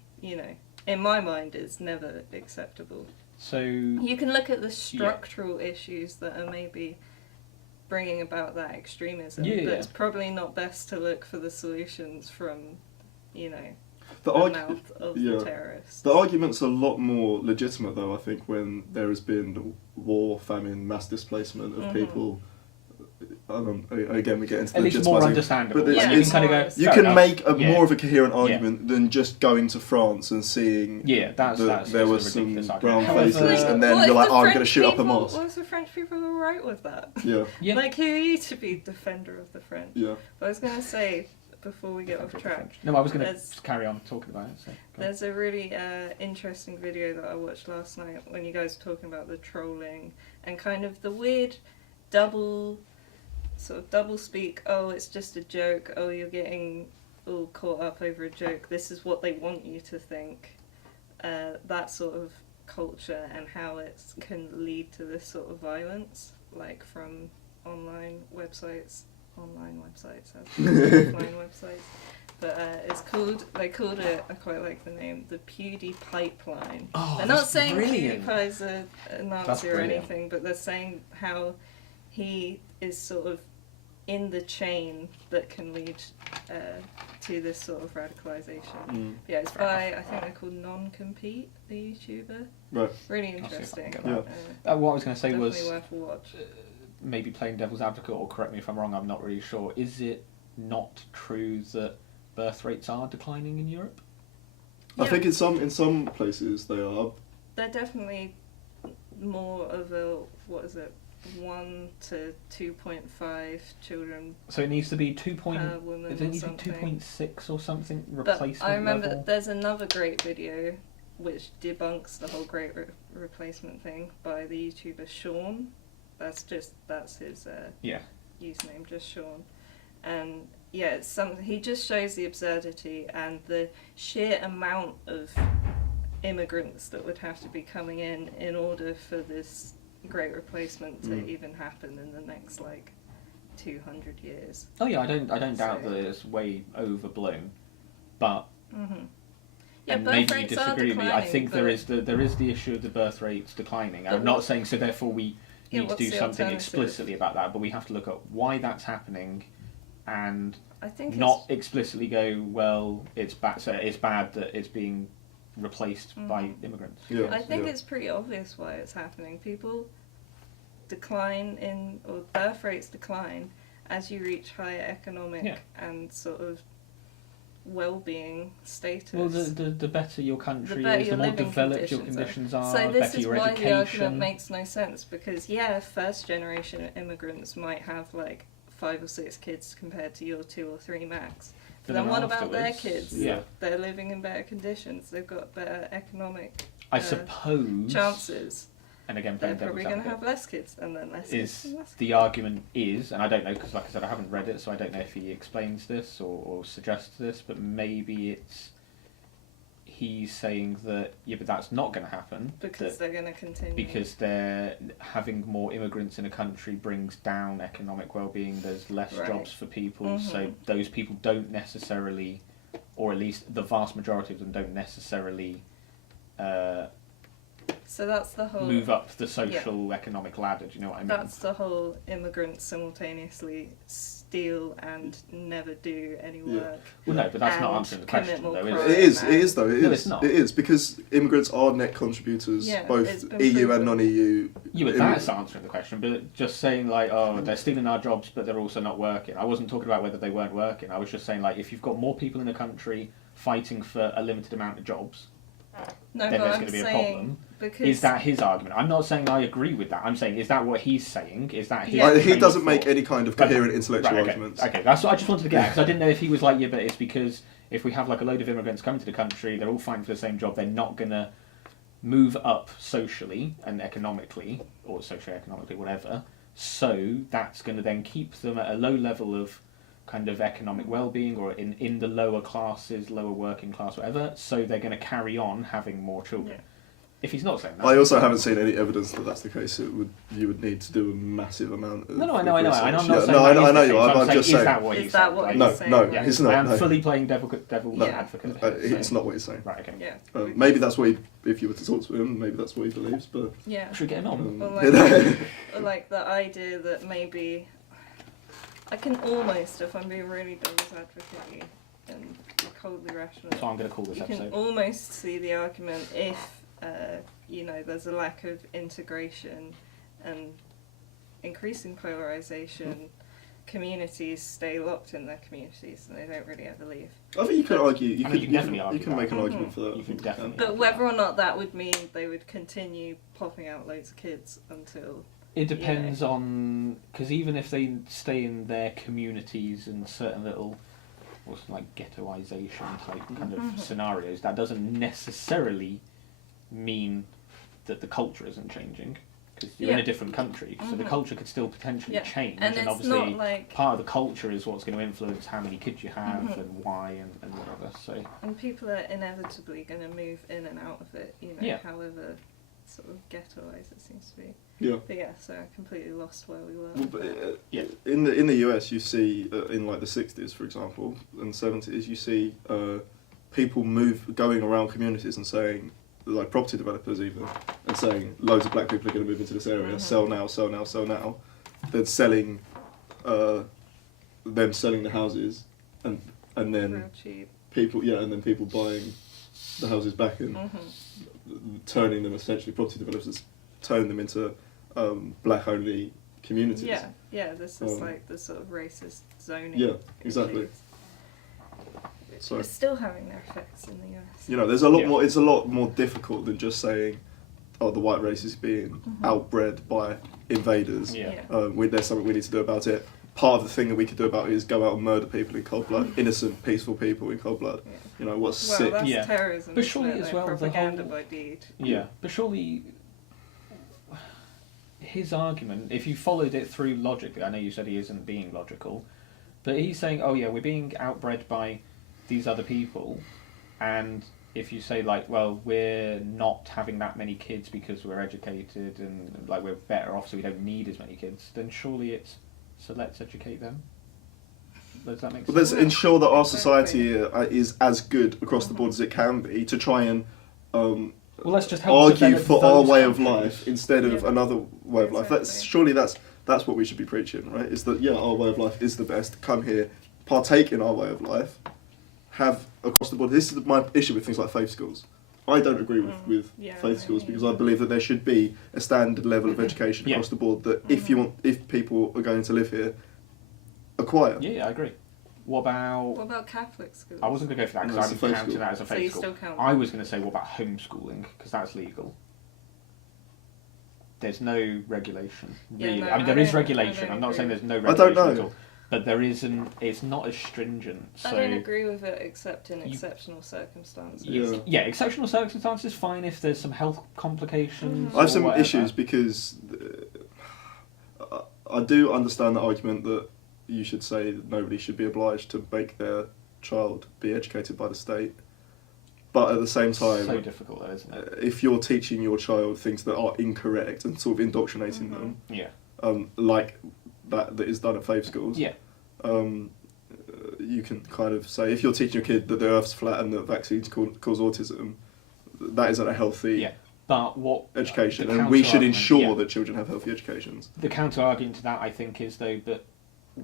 in my mind it's never acceptable. So You can look at the structural issues that are maybe bringing about that extremism, Yeah, but yeah. it's probably not best to look for the solutions from, The the arg- mouth of yeah. the terrorists. The argument's a lot more legitimate, though, I think, when there has been war, famine, mass displacement of Mhm. people again we get into at least more understandable. But you can kind of go. You can make more of a coherent argument than just going to France and seeing there was some brown faces, and then you're like, I'm going to shoot up a mosque. What if the French people were right with that? Yeah. Like, who are you to be defender of the French? Yeah. But I was going to say, before we get off track... No, I was going to carry on talking about it. So there's a really interesting video that I watched last night when you guys were talking about the trolling and kind of the weird double speak. Oh, it's just a joke. Oh, you're getting all caught up over a joke. This is what they want you to think. That sort of culture and how it can lead to this sort of violence, like from online websites, offline websites. But they called it, I quite like the name, the Pewdie Pipeline. Oh, they're not saying brilliant. PewDiePie's a Nazi or anything, but they're saying how he is sort of in the chain that can lead to this sort of radicalisation. Yeah, it's by, I think they're called Non-Compete, the YouTuber. Right. Really interesting. What I was going to say was definitely worth a watch. Maybe playing devil's advocate, or correct me if I'm wrong, I'm not really sure. Is it not true that birth rates are declining in Europe? I think in some places they are. They're definitely more of a, 1 to 2.5 children. So it needs to be 2. Per woman. It needs to be 2.6 or something replacement. But I remember level. there's another great video which debunks the whole great replacement thing by the YouTuber Sean. That's his username, just Sean. And yeah, he just shows the absurdity and the sheer amount of immigrants that would have to be coming in order for this great replacement to even happen in the next 200 years. Oh yeah, I don't doubt that it's way overblown, but yeah, and birth maybe you rates disagree with me. I think but there is the issue of the birth rates declining. I'm not saying so therefore we need to do something explicitly about that, but we have to look at why that's happening, and I think not explicitly go, well, it's bad. So it's bad that it's being replaced by immigrants. Yeah, I think it's pretty obvious why it's happening. People decline or birth rates decline as you reach higher economic and sort of well-being status. Well, the better your country is, is, the more developed your conditions are, so the this better is your why education. the argument makes no sense, because first generation immigrants might have 5 or 6 kids compared to your 2 or 3 max. But then what about their kids? Yeah. They're living in better conditions. They've got better economic I suppose chances. And again, they're probably going to have less kids and then less kids. The argument is, and I don't know because, like I said, I haven't read it, so I don't know if he explains this or suggests this, but maybe he's saying that but that's not going to happen because they're going to continue. Because they're having more immigrants in a country brings down economic well-being. There's less jobs for people, so those people don't necessarily, or at least the vast majority of them don't necessarily. So that's the whole... Move up the social economic ladder, do you know what I mean? That's the whole immigrants simultaneously steal and never do any work. Well, no, but that's not answering the question, though, is it? It is, though. It is. No, it's not. It is, because immigrants are net contributors, both EU and non-EU. Yeah, but that's answering the question. But just saying, they're stealing our jobs, but they're also not working. I wasn't talking about whether they weren't working. I was just saying, if you've got more people in a country fighting for a limited amount of jobs, then there's going to be a problem. Is that his argument? I'm not saying I agree with that. I'm saying, is that what he's saying? Is that his he doesn't make any kind of coherent intellectual arguments. Okay, that's what I just wanted to get at, because I didn't know if he was but it's because if we have a load of immigrants coming to the country, they're all fighting for the same job, they're not going to move up socially and economically, or socio-economically, whatever, so that's going to then keep them at a low level of kind of economic well-being, or in the lower classes, lower working class, whatever, so they're going to carry on having more children. Yeah. If he's not saying that. I also haven't seen any evidence that that's the case. You would need to do a massive amount of... No, I know. I'm not saying I know you are. I'm just saying... Is that what he's saying? No, it's not. I'm fully playing devil's advocate. It's not what he's saying. Right, okay. Yeah. Maybe that's what if you were to talk to him, maybe that's what he believes, but... Yeah. Should we get him on? Or the idea that maybe... I can almost, if I'm being really devil's advocate and coldly rational... So I'm going to call this episode. You can almost see the argument if... there's a lack of integration and increasing polarisation, communities stay locked in their communities and they don't really ever leave. I think you can argue. You can make an that. argument for that. You can definitely. But whether or not that would mean they would continue popping out loads of kids until. It depends on, because even if they stay in their communities and certain little, what's like ghettoization type kind of scenarios, that doesn't necessarily mean that the culture isn't changing. Because you're in a different country, so the culture could still potentially change, and obviously not like, part of the culture is what's going to influence how many kids you have and why and whatever. So and people are inevitably going to move in and out of it, however sort of ghettoized it seems to be. Yeah. But yeah, so I completely lost where we were. Well, but, in the US, you see in like the 60s, for example, and 70s, you see people going around communities and saying, like property developers even, and saying loads of black people are going to move into this area, sell now, sell now, sell now. Then selling the houses, and then Real cheap. people buying the houses back and turning them, essentially property developers turning them into black only communities. Yeah. This is like the sort of racist zoning. Yeah, exactly. So it's still having their effects in the US. You know, there's a lot more. It's a lot more difficult than just saying, "Oh, the white race is being outbred by invaders." There's something we need to do about it. Part of the thing that we could do about it is go out and murder people in cold blood, innocent, peaceful people in cold blood. Yeah. You know, what's sick? That's terrorism. But surely as well, propaganda by deed. Yeah, but surely his argument, if you followed it through logically, I know you said he isn't being logical, but he's saying, "Oh yeah, we're being outbred by these other people," and if you say like, well, we're not having that many kids because we're educated and like we're better off so we don't need as many kids, then surely it's, so let's educate them. Does that make sense? Well, let's ensure that our society is as good across the board as it can be, to try and let's just help argue for our way countries. of life instead of another way of life. That's what we should be preaching, right? Is that our way of life is the best. Come here, partake in our way of life. Have across the board. This is my issue with things like faith schools. I don't agree with faith schools because I believe that there should be a standard level of education across the board that if people are going to live here, acquire. Yeah, I agree. What about Catholic schools? I wasn't going to go for that because I'm counting that as a faith school. Still count. I was going to say, what about homeschooling? Because that's legal. There's no regulation, really. Yeah, no, I mean, there is regulation. I'm not saying there's no regulation I don't know. at all. But there isn't. It's not as stringent. So I don't agree with it, except in exceptional circumstances. Yeah, exceptional circumstances fine if there's some health complications. I have some whatever. issues because I do understand the argument that you should say that nobody should be obliged to make their child be educated by the state. But at the same time, so difficult, though, isn't it? If you're teaching your child things that are incorrect and sort of indoctrinating them, like that is done at faith schools. Yeah. You can kind of say, if you're teaching your kid that the Earth's flat and that vaccines cause autism, that isn't a healthy education, and we should ensure that children have healthy educations. The counter argument to that, I think, is though that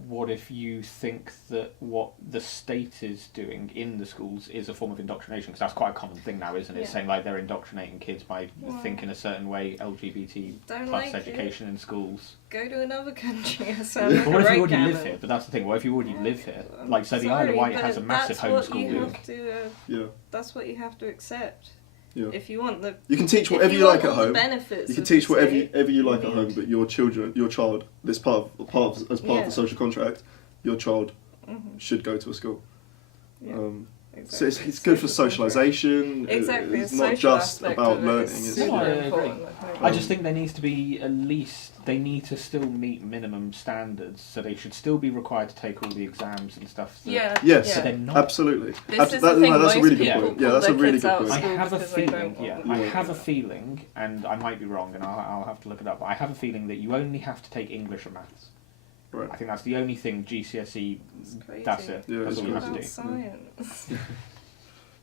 what if you think that what the state is doing in the schools is a form of indoctrination? Because that's quite a common thing now, isn't it? Yeah. Saying like they're indoctrinating kids by thinking a certain way, LGBT plus education in schools. Go to another country. What if you already live here? But that's the thing. What if you already live here? Like, so the Isle of Wight has a massive homeschooling. That's what you have to accept. Yeah. If you want you can teach whatever you like at home. You can teach whatever you like at home, but your child, this part of the social contract, your child should go to a school. Yeah. So it's good for socialisation. Exactly. It's not just about learning. I agree. I just think there needs to be they need to still meet minimum standards, so they should still be required to take all the exams and stuff. Yes, absolutely. That's a really good point. Yeah, that's a really good point. I have a feeling, and I might be wrong, and I'll have to look it up, but I have a feeling that you only have to take English and maths. Right. I think that's the only thing GCSE. That's it. Yeah, that's all you have to do. Science.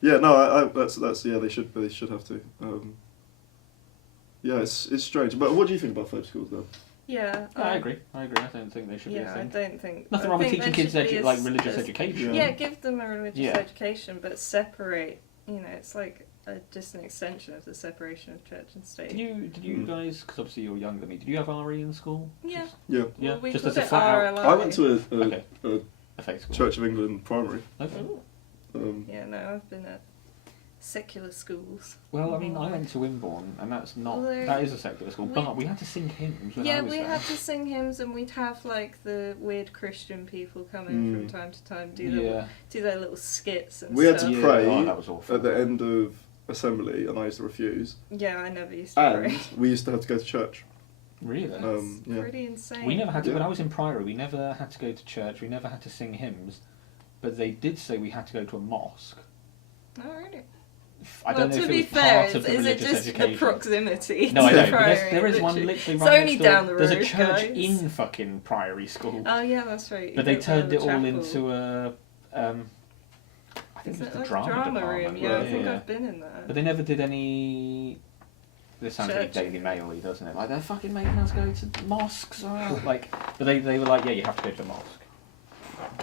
Yeah, no, that's they should have to. Yeah, it's strange. But what do you think about faith schools, though? Yeah, I agree. I don't think they should be a thing. I don't think nothing wrong with teaching kids religious education. Yeah, give them a religious education, but separate. You know, it's like just an extension of the separation of church and state. Did you guys? Because obviously you're younger than me. Did you have RE in school? Yeah. Yeah. Yeah. Well, we Just called as a it flat out. RLI. I went to Okay. a A faith school. Church of England primary. Okay. Ooh. Yeah, no, I've been at secular schools. Well, I mean, I went to Wimborne, and that's not. Although That is a secular school, but we had to sing hymns when I Yeah, was we there. had to sing hymns, and we'd have like the weird Christian people come in from time to time, do their little skits and We had stuff. to pray Oh, that was awful. at the end of assembly, and I used to refuse. Yeah, I never used to And pray. we used to have to go to church. Really? That's yeah. pretty insane. We never had to. Yeah. When I was in Priory, we never had to go to church. We never had to sing hymns, but they did say we had to go to a mosque. Oh, really? I don't know to if be it was fair, part of the is it religious just education. the proximity? No, I to know, but Priory, there is one literally? literally It's right only next door. down the There's a road, church guys. in fucking Priory School. Oh yeah, that's right. But they You don't turned know it the all chapel. into a. I think Is it was it the like drama department. room? Yeah, I think I've been in that. But they never did any. This sounds like Church. Daily Mail-y, doesn't it? Like they're fucking making us go to mosques. Like, but they were like, yeah, you have to go to a mosque,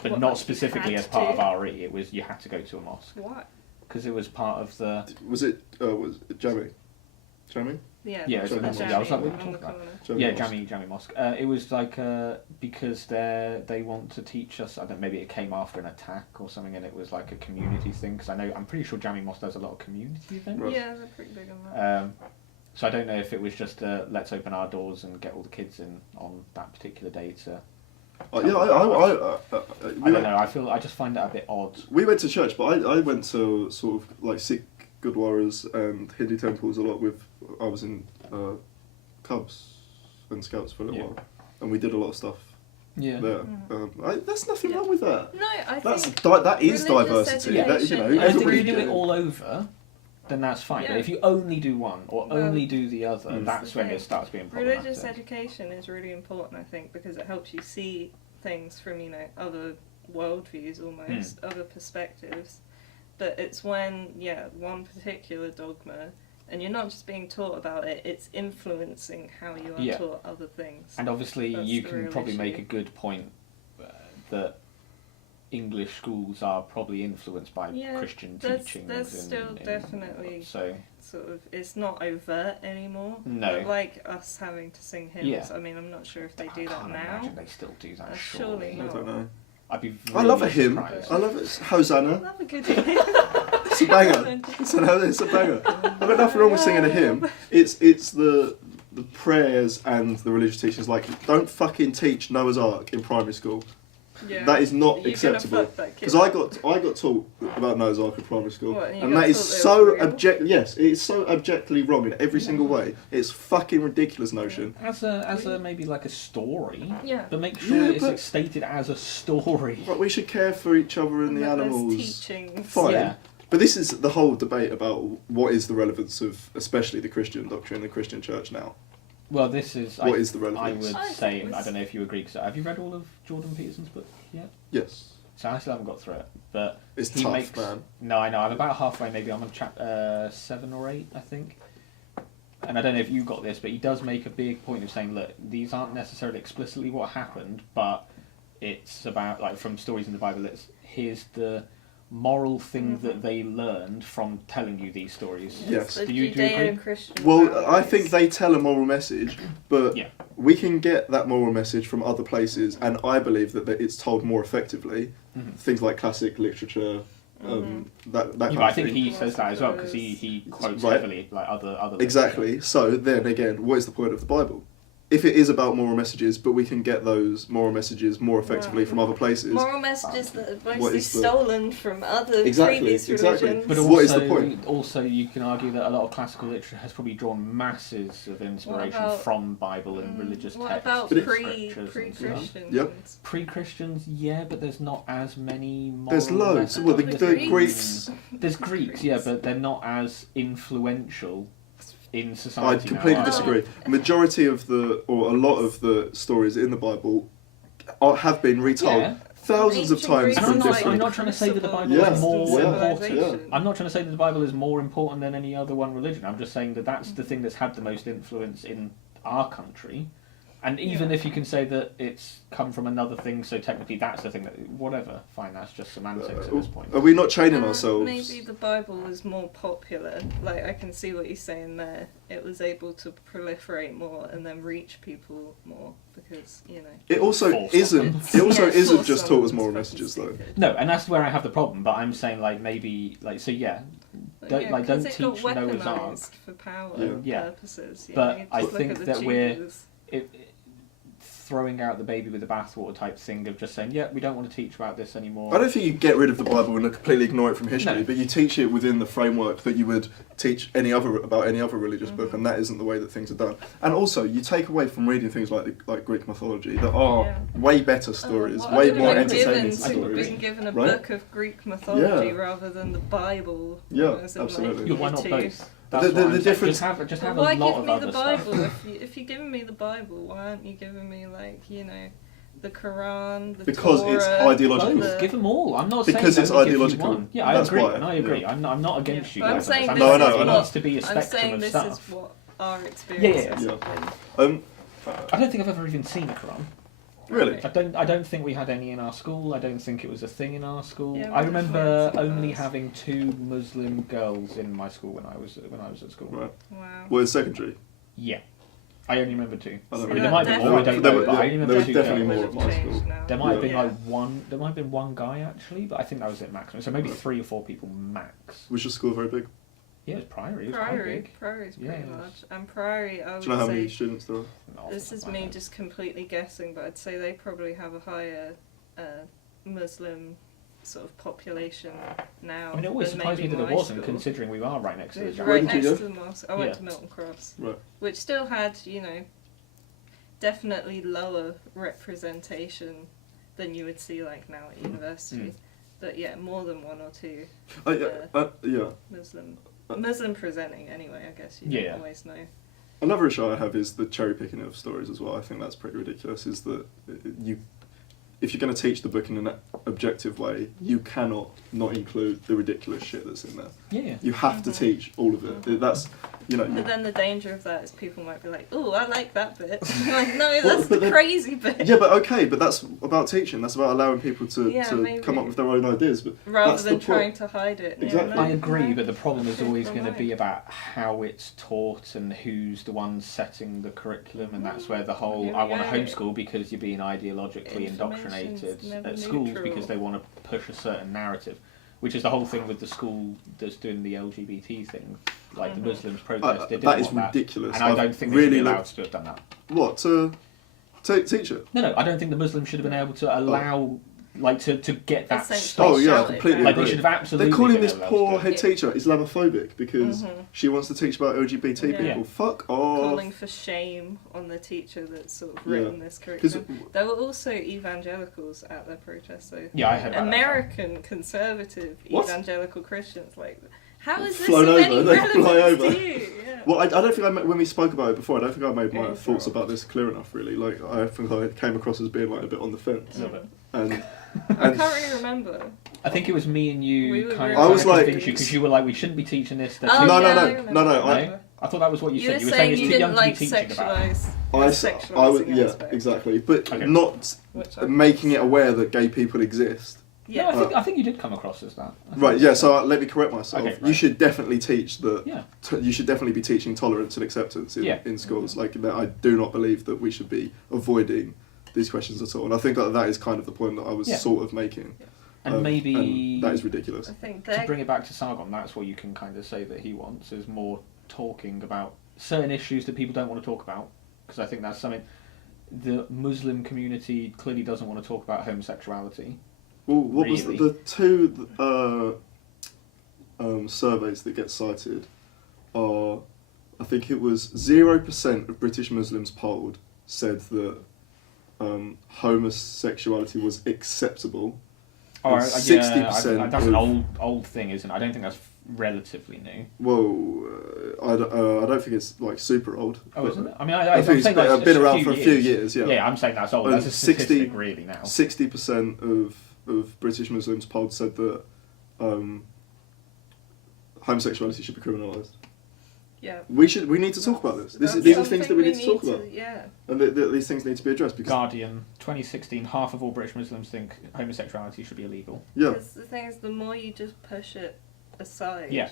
but What, not like you specifically had as part to? of RE. It was you had to go to a mosque What? because it was part of the. Was it Jamie? Jamie? Yeah. Yeah, it's a mosque. Yeah, I was like, what are you on talking the about? corner. Jamie Yeah, Mosque. Jamie Mosque. It was like because they want to teach us. I don't know, maybe it came after an attack or something, and it was like a community thing. Because I'm pretty sure Jamie Mosque does a lot of community events. Right. Yeah, they're pretty big on that. So I don't know if it was just let's open our doors and get all the kids in on that particular day to. I we don't know. I just find that a bit odd. We went to church, but I went to sort of like Sikh Gurdwaras and Hindu temples a lot with. I was in Cubs and Scouts for a little while, and we did a lot of stuff Yeah. there. There's nothing wrong with that. No, I That's think that is religious diversity. education That, you know, is I think if everybody you do did it all over, then that's fine. Yeah. But if you only do one or Well, only do the other, Mm. that's the when thing. it starts being problematic. religious education is really important, I think, because it helps you see things from, other worldviews almost, other perspectives. But it's when, one particular dogma, and you're not just being taught about it, it's influencing how you are taught other things. And obviously, That's you the can real probably make a issue. good point that English schools are probably influenced by Christian teachings. There's still definitely so. sort of, it's not overt anymore. No. But like us having to sing hymns, Yeah. I mean, I'm not sure if they do I that can't now. imagine they still do that. Surely I not. don't know. I'd be. I love a really hymn. surprised. I love it. Hosanna. Love a good hymn. It's a banger. It's a banger. I've got nothing wrong with singing a hymn. It's the prayers and the religious teachings. Like, don't fucking teach Noah's Ark in primary school. Yeah. That is not You're gonna acceptable. fuck that kid. Because I got taught about Noah's Ark in primary school, What, and you and got that is taught that it so was real? object. Yes, it's so objectively wrong in every single way. It's fucking ridiculous notion. As a maybe like a story, Yeah. but make sure Yeah, it's but- stated as a story. But we should care for each other and the that there's animals. teachings. Fine. Yeah. But this is the whole debate about what is the relevance of, especially the Christian doctrine, the Christian church now. Well, this is. What is the I relevance? would I think say. it's- I don't know if you agree. Cause have you read all of Jordan Peterson's book yet? Yes. So I still haven't got through it, but It's he tough, makes. man. No, I know. I'm about halfway. Maybe I'm on chapter 7 or 8, I think. And I don't know if you got this, but he does make a big point of saying, look, these aren't necessarily explicitly what happened, but it's about, like, from stories in the Bible, here's the moral thing that they learned from telling you these stories. Yes. The Do you agree? Judeo-Christian Well, values. I think they tell a moral message, but Yeah. we can get that moral message from other places, and I believe that it's told more effectively. Mhm. Things like classic literature, that Yeah, kind but of I think thing. he says that as well, because he quotes Right. heavily, like, other Exactly. So then again, what is the point of the Bible? If it is about moral messages, but we can get those moral messages more effectively from other places. Moral messages that are What mostly is the- stolen from other Exactly, previous exactly. religions. But What is the point? Also, you can argue that a lot of classical literature has probably drawn masses of inspiration about- from Bible and religious what texts. about and pre-Christians? scriptures and stuff. Yep. Pre-Christians, yeah, but there's not as many. Moral There's loads. lessons. Well, the Greeks. Greeks. There's Greeks, yeah, but they're not as influential in I society. completely now, are they? disagree. Majority of or a lot of the stories in the Bible have been retold Yeah. thousands of Ancient times Greece And from I'm is not, different. I'm not trying to say that the Bible Yeah, is more yeah, important. yeah. I'm not trying to say that the Bible is more important than any other one religion. I'm just saying that that's the thing that's had the most influence in our country. And even if you can say that it's come from another thing, so technically that's the thing that, whatever, fine, that's just semantics at this point. Are we not training ourselves? Maybe the Bible was more popular. Like, I can see what he's saying there. It was able to proliferate more and then reach people more because, you know. It also Force isn't. on It also Yeah, isn't force just on taught as them moral is messages, though. fucking stupid. No, and that's where I have the problem. But I'm saying like maybe like so yeah, don't Yeah, like 'cause don't it got teach Noah's Ark. weaponised for power Yeah. purposes. You But know, I just look think at the that we're- Tudors. Throwing out the baby with the bathwater type thing of just saying, yeah, we don't want to teach about this anymore. I don't think you get rid of the Bible and completely ignore it from history, No. but you teach it within the framework that you would teach any other religious book, and that isn't the way that things are done. And also, you take away from reading things like Greek mythology that are way better stories, Well, way I've more been entertaining been stories. given a right? book of Greek mythology Yeah. rather than the Bible. Yeah, as in, absolutely. Yeah, why year not two. both? The That's what I'm saying. difference- Just have But why a lot give of me other the stuff. Bible? If you're giving me the Bible, why aren't you giving me the Quran, the Because Torah, it's ideological. Both, give them all. I'm not Because saying it's only give you ideological. one. Yeah, I That's agree. why, And I agree. yeah. I'm not against you. But I'm guys on saying this. this No, I is know, what, I It know. needs to be a I'm spectrum saying of this stuff. is what our experiences yeah. have been. I don't think I've ever even seen a Quran. Really? I don't think we had any in our school. I don't think it was a thing in our school. Yeah, we I remember definitely had only those. having 2 Muslim girls in my school when I was at school. Right. Wow. Well, it's secondary. Yeah, I only remember 2. I don't I mean, know. there might be more. I don't There know, were- but I only there remember was 2 definitely girls. more at my school. There might have been Yeah. like one. There might have been one guy actually, but I think that was it maximum. So maybe 3 or 4 people max. Was your school very big? Yeah, it was Priory. It was quite big. Priory's pretty Yeah, it large. was. And Priory, I Do would you know how say, many students there are? Not off this the is top of my me head. just completely guessing, but I'd say they probably have a higher Muslim sort of population now. I mean, it always than surprised me maybe that it my wasn't, school. considering we are right next to It the was Jam. Where right did you next go? to the mosque. I went Yeah. to Milton Cross, Right. which still had, definitely lower representation than you would see like now at universities. But yeah, more than 1 or 2 Yeah. Muslim presenting anyway. I guess you Yeah. don't always know. Another issue I have is the cherry picking of stories as well. I think that's pretty ridiculous. Is that if you're going to teach the book in an objective way, you cannot not include the ridiculous shit that's in there. Yeah. You have to teach all of it. That's But then the danger of that is people might be like, "Oh, I like that bit." Like, no, Well, that's but the then- crazy bit. Yeah, but okay, but that's about teaching. That's about allowing people to maybe. come up with their own ideas. But Rather that's than the point. trying to hide it. Yeah, Exactly. no, I agree, no. but the problem is always going to Right. be about how it's taught and who's the one setting the curriculum, and that's where the whole Here we I want to go. homeschool because you're being ideologically indoctrinated Information's never at schools neutral. because they want to push a certain narrative, which is the whole thing with the school that's doing the LGBT thing, like the Muslims protest. They didn't that is want ridiculous. and I I've don't think they should be really allowed looked- to have done that. What to teach it? No, I don't think the Muslims should have been able to allow, to get that Essentially stopped. Oh yeah, I Shout it completely down. Like they agree. should have absolutely. They're calling been this allowed to poor do it. head teacher Islamophobic because she wants to teach about LGBT Yeah. people. Fuck off. Calling for shame on the teacher that's sort of written this 'Cause- curriculum. There were also evangelicals at their protest, so Yeah, I heard about that. American conservative What? evangelical Christians. Like, how is this Flown of over, any they fly relevance over. to you? Yeah. Well, I don't think when we spoke about it before, I don't think I made my Go thoughts for it. about this clear enough. Really, like I think I came across as being like a bit on the fence, Mm. and I can't really remember. I think it was me and you We were kind very of I was like- because you were like, we shouldn't be teaching this. That's Oh, No, yeah, no, I no, remember. no, no, No? I thought that was what you You said. were You were saying saying it's you too didn't young to be like teaching about it. I was sexualising yeah, aspect. exactly, but Okay. not Which I making it aware that gay people exist. Yeah. No, I think you did come across as that. I think Right, you yeah. said So let me correct myself. Okay, You right. should definitely teach that. Yeah. You should definitely be teaching tolerance and acceptance in, Yeah. in schools. Like that, I do not believe that we should be avoiding these questions at all. And I think that is kind of the point that I was Yeah. sort of making. And maybe and that is ridiculous. I think to they're bring it back to Sargon, that's what you can kind of say that he wants is more talking about certain issues that people don't want to talk about, because I think that's something the Muslim community clearly doesn't want to talk about homosexuality. Well, what was Really? the two surveys that get cited are, I think it was 0% of British Muslims polled said that homosexuality was acceptable. Or And 60% that's an of- old thing, isn't it? I don't think that's relatively new. Well, I don't think it's like super old. Oh, but isn't it? I mean, I I'm think saying it's that's been just around for a few years. Yeah. Yeah, I'm saying that's old. And That's a statistic really now. 60% of British Muslims polled said that homosexuality should be criminalised. Yeah. We need to talk about this. These are things that we need to talk about. Yeah. And these things need to be addressed. Because Guardian, 2016, half of all British Muslims think homosexuality should be illegal. Yeah. Because the thing is, the more you just push it aside,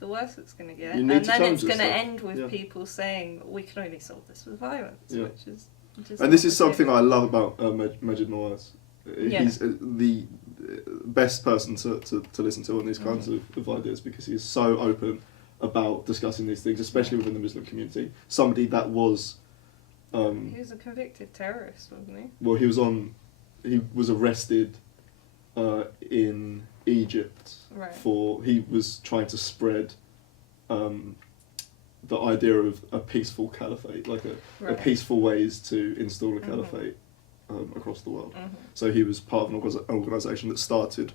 the worse it's going to get. And then it's going to end with people saying, we can only solve this with violence, which is just... And this is something I love about Majid Nawaz. He's the best person to listen to on these kinds of ideas, because he is so open about discussing these things, especially within the Muslim community. Somebody that was... he was a convicted terrorist, wasn't he? Well, he was arrested in Egypt for... He was trying to spread the idea of a peaceful caliphate, like a peaceful ways to install a caliphate across the world. So he was part of an organisation that started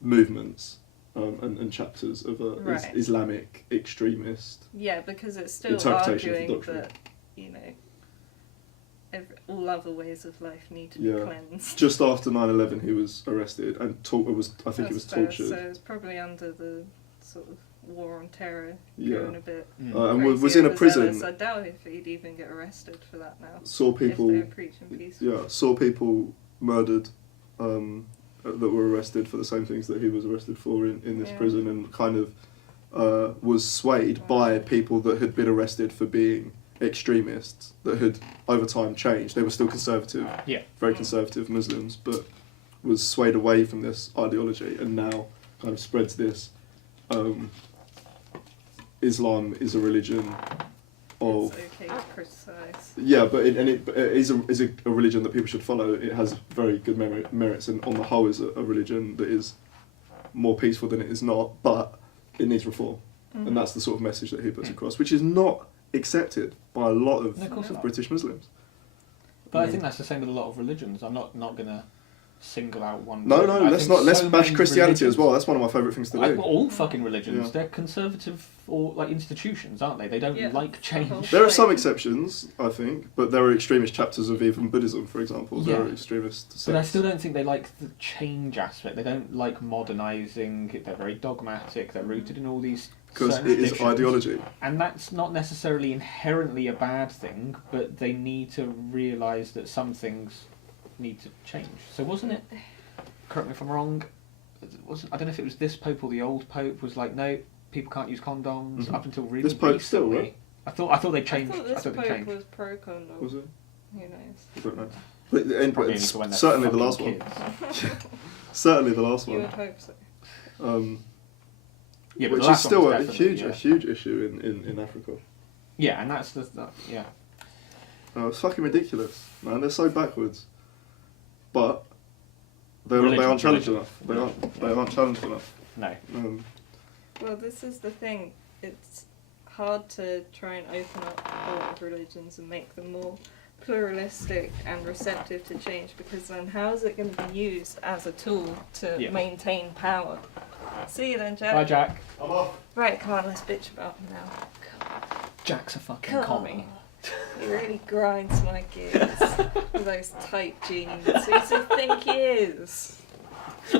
movements and chapters of Islamic extremist because it's still interpretation arguing of the doctrine. That, all other ways of life need to be cleansed. Just after 9/11 he was arrested and he was tortured. So it was probably under the sort of war on terror going a bit and was in a prison. I doubt if he'd even get arrested for that now. Saw people if they're preaching peace. Saw people murdered that were arrested for the same things that he was arrested for in this prison, and kind of was swayed by people that had been arrested for being extremists that had over time changed. They were still conservative, very conservative Muslims, but was swayed away from this ideology and now kind of spreads this Islam is a religion of... It's okay to criticise. Yeah, but it is a religion that people should follow. It has very good merits, and on the whole is a religion that is more peaceful than it is not, but it needs reform. And that's the sort of message that he puts across, which is not accepted by a lot of British Muslims. But I think that's the same with a lot of religions. I'm not going to single out one. No, let's bash Christianity as well. That's one of my favourite things to do. All fucking religions, they're conservative or like institutions, aren't they? They don't like change. There are some exceptions, I think, but there are extremist chapters of even Buddhism, for example. There are extremist sects. But I still don't think they like the change aspect. They don't like modernising. They're very dogmatic. They're rooted in all these... Because it is ideology. And that's not necessarily inherently a bad thing, but they need to realise that some things need to change. So wasn't it, correct me if I'm wrong, I don't know if it was this Pope or the old Pope, was like, no, people can't use condoms up until really This Pope still, right? I thought they changed. I thought this Pope was pro-condom. Was it? Who knows? I don't know. But certainly the last one. Certainly the last one. You would hope so. Yeah, which is still a huge issue in Africa. Yeah, and that's it's fucking ridiculous, man. They're so backwards, but they aren't challenged enough. They aren't challenged enough. No. Well, this is the thing. It's hard to try and open up a lot of religions and make them more pluralistic and receptive to change, because then how is it going to be used as a tool to maintain power? See you then, Jack. Bye, Jack. I'm off. Right, come on, let's bitch about him now. Jack's a fucking commie. He really grinds my gears with those tight jeans. Who does he think he is? I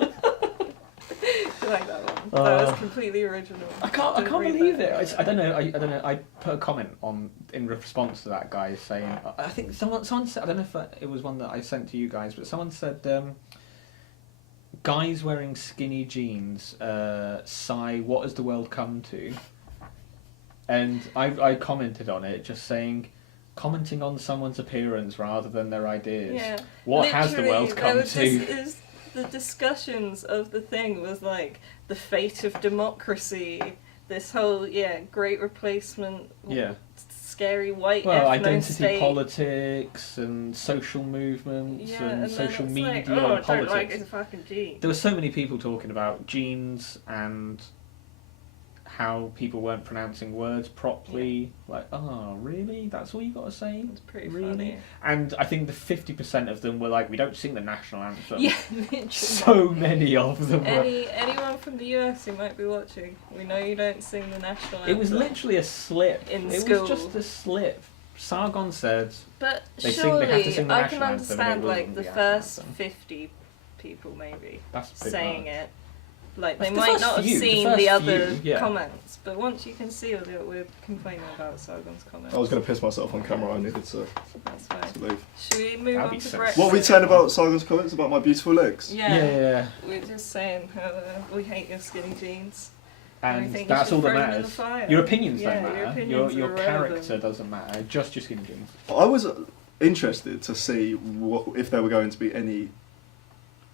like that one. That was completely original. I can't believe it. I don't know. I put a comment on in response to that guy saying. I think someone said. I don't know if it was one that I sent to you guys, but someone said. Guys wearing skinny jeans sigh, what has the world come to? And I commented on it, just saying, commenting on someone's appearance rather than their ideas. Yeah. What has the world come to? The discussions of the thing was like the fate of democracy, this whole, great replacement, scary white identity state. Politics and social movements and social media like, and I politics. don't like his fucking jeans. There were so many people talking about jeans and how people weren't pronouncing words properly. Like, oh, really? That's all you got to say? It's pretty really funny. And I think the 50% of them were like, we don't sing the national anthem. Yeah, literally. So many of them were. Anyone from the US who might be watching, we know you don't sing the national anthem. It was literally a slip. In school. It was just a slip. Sargon said but they surely have to sing the I national can anthem, understand like the first anthem. 50 people maybe That's saying it. Like, they The might first not have few- the seen first the other few, yeah. comments, but once you can see that we're complaining about Sargon's comments, I was going to piss myself on camera. I needed to that's fine. leave. Should we move That'd on be to so Brexit? What were we saying about Sargon's comments about my beautiful legs? Yeah. We're just saying how we hate your skinny jeans. We And think you that's should all that throw them in the matters. fire. Your opinions Yeah, don't your matter. opinions Your are character irrelevant. doesn't matter. Just your skinny jeans. I was interested to see if there were going to be any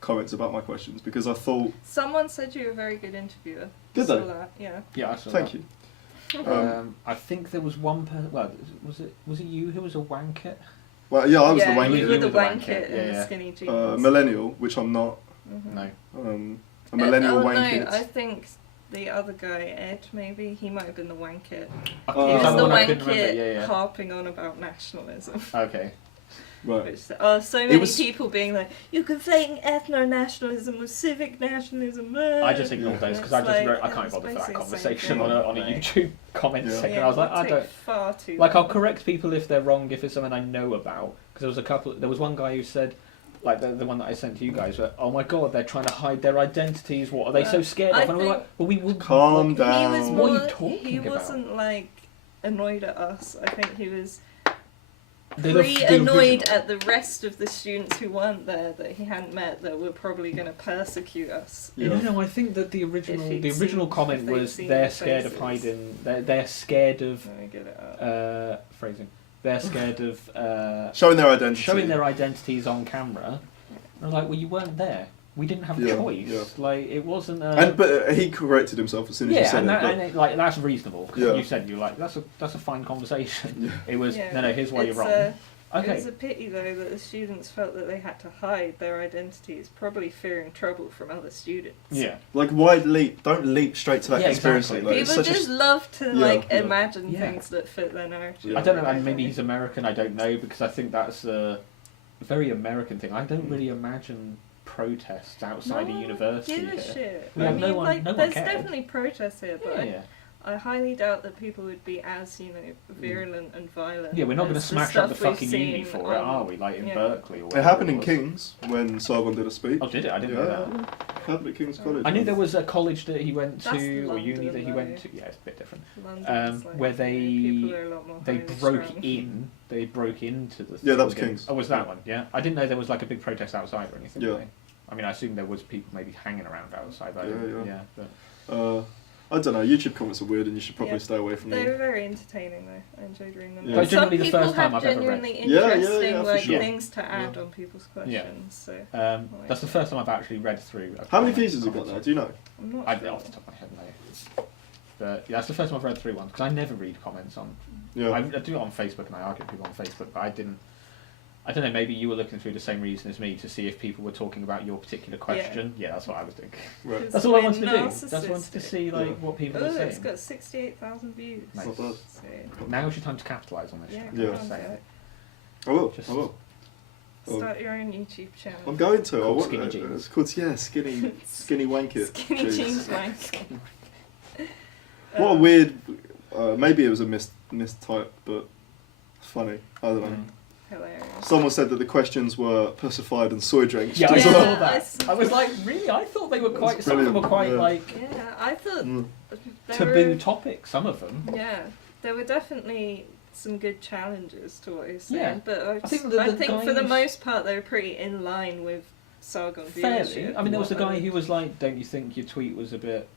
comments about my questions because I thought. Someone said you were a very good interviewer. Did Saw they? that, yeah. Yeah, I saw Thank that. you. I think there was one well, was it you who was a wanker? Well, yeah, I was the yeah, wanker. you were the You were the wanker wanker, in yeah, the yeah. skinny jeans. Millennial, which I'm not. Mhm. No. A millennial No, wanker. I think the other guy, Ed, maybe, he might have been the wanker. Oh. He Was was that the one I couldn't wanker remember? Yeah, yeah. harping on about nationalism. Okay. Right. Which, so many was- people being like, you're conflating ethno-nationalism with civic nationalism. I just ignored those because I It's just like, wrote, I yeah, can't it's be bothered for that basically the same conversation thing, on a like- YouTube comment Yeah. section. Yeah, I was like, it would I take don't. far too Like, I'll long. correct people if they're wrong, if it's something I know about. Because there was a couple. There was one guy who said, like the one that I sent to you guys, where, oh my god, they're trying to hide their identities. What are they so scared I of? And we were think- like, well, we would. Calm He down. was What are you more, talking he about? wasn't like annoyed at us. I think he was The annoyed original. at the rest of the students who weren't there that he hadn't met that were probably going to persecute us. Yeah. No, I think that the original he'd comment seen- if they'd was seen they're the scared of faces. hiding. They're scared of Let me get it up. phrasing. They're scared of Showing their identity. showing their identities on camera. And I'm like, well, you weren't there. We didn't have a Yeah, choice. yeah. Like, it wasn't. But he corrected himself as soon as you Yeah, said and, it. but- like that's reasonable. 'Cause Yeah. you said you're like that's a fine conversation. Yeah. It was Yeah. no. Here's why you're It's, wrong. It Okay. was a pity though that the students felt that they had to hide their identities, probably fearing trouble from other students. Yeah. Like, why leap? Don't leap straight to that Yeah, conspiracy. exactly. Like, it's People such just a, love to Yeah, yeah. imagine Yeah. things that fit their narrative. Yeah. I don't know. And maybe he's American. I don't know because I think that's a very American thing. I don't really imagine protests outside a university. Give a here. shit. We I have mean, no one- like, no one there's cared. definitely protests here, but Yeah. I highly doubt that people would be as, virulent and violent. Yeah, we're not going to as smash up the stuff we've fucking seen uni for it, on- are we? Like in yeah. Berkeley or it whatever happened in was. King's when Sargon did a speech. Oh, did it? I didn't know that. It happened at King's College. I knew there was a college that he went That's to, or uni London, that he though. went to. Yeah, it's a bit different. London's like, where they people are a lot more they highly broke strung. in. They broke into the. Yeah, that was thing. King's. Oh, was that one? Yeah, I didn't know there was like a big protest outside or anything. Yeah. Really. I mean, I assume there was people maybe hanging around outside. But I Yeah, didn't- yeah. But I don't know. YouTube comments are weird, and you should probably Yeah. stay away from They them. were very entertaining though. I enjoyed reading them. Yeah. But But some generally the people first time have I've ever read. genuinely Yeah, yeah, interesting yeah, for like sure. things to add Yeah. on people's Yeah. questions. So that's the first time I've actually read through. a How many comment- views has it got now? Do you know? I'm not I sure. off the top of my head, no. But yeah, that's the first time I've read through one because I never read comments on. Yeah. I do it on Facebook and I argue with people on Facebook, but I didn't. I don't know. Maybe you were looking through the same reason as me to see if people were talking about your particular question. Yeah, that's what I was thinking. Right. That's all I We're wanted to do. That's what I wanted to narcissistic. see, like Yeah. what people Oh, are it's saying. got 68,000 views. Nice. Not bad. So, Now's your time to capitalise on this. yeah, shit, Yeah. come I'm on, saying. Jack. I will. Just- I will. Start your own YouTube channel. I'm going to. I Called want Skinny it. Jeans. It's called skinny wank it. Skinny Jeans. jeans, man. What a weird. Maybe it was a mistype, but funny. I don't know. Mm. Hilarious. Someone said that the questions were pussified and soy drenched. Yeah, I as saw well. I that. saw I was that. like, really? I thought they were That's quite. Some of them were quite brilliant, like Yeah, I thought Mm. there taboo were, topics. Some of them. yeah, there were definitely some good challenges to what he was saying, Yeah. but I I think think for the guys- most part they were pretty in line with Sargon Fairly. viewership. I mean, there was a What guy I- who was like, "Don't you think your tweet was a bit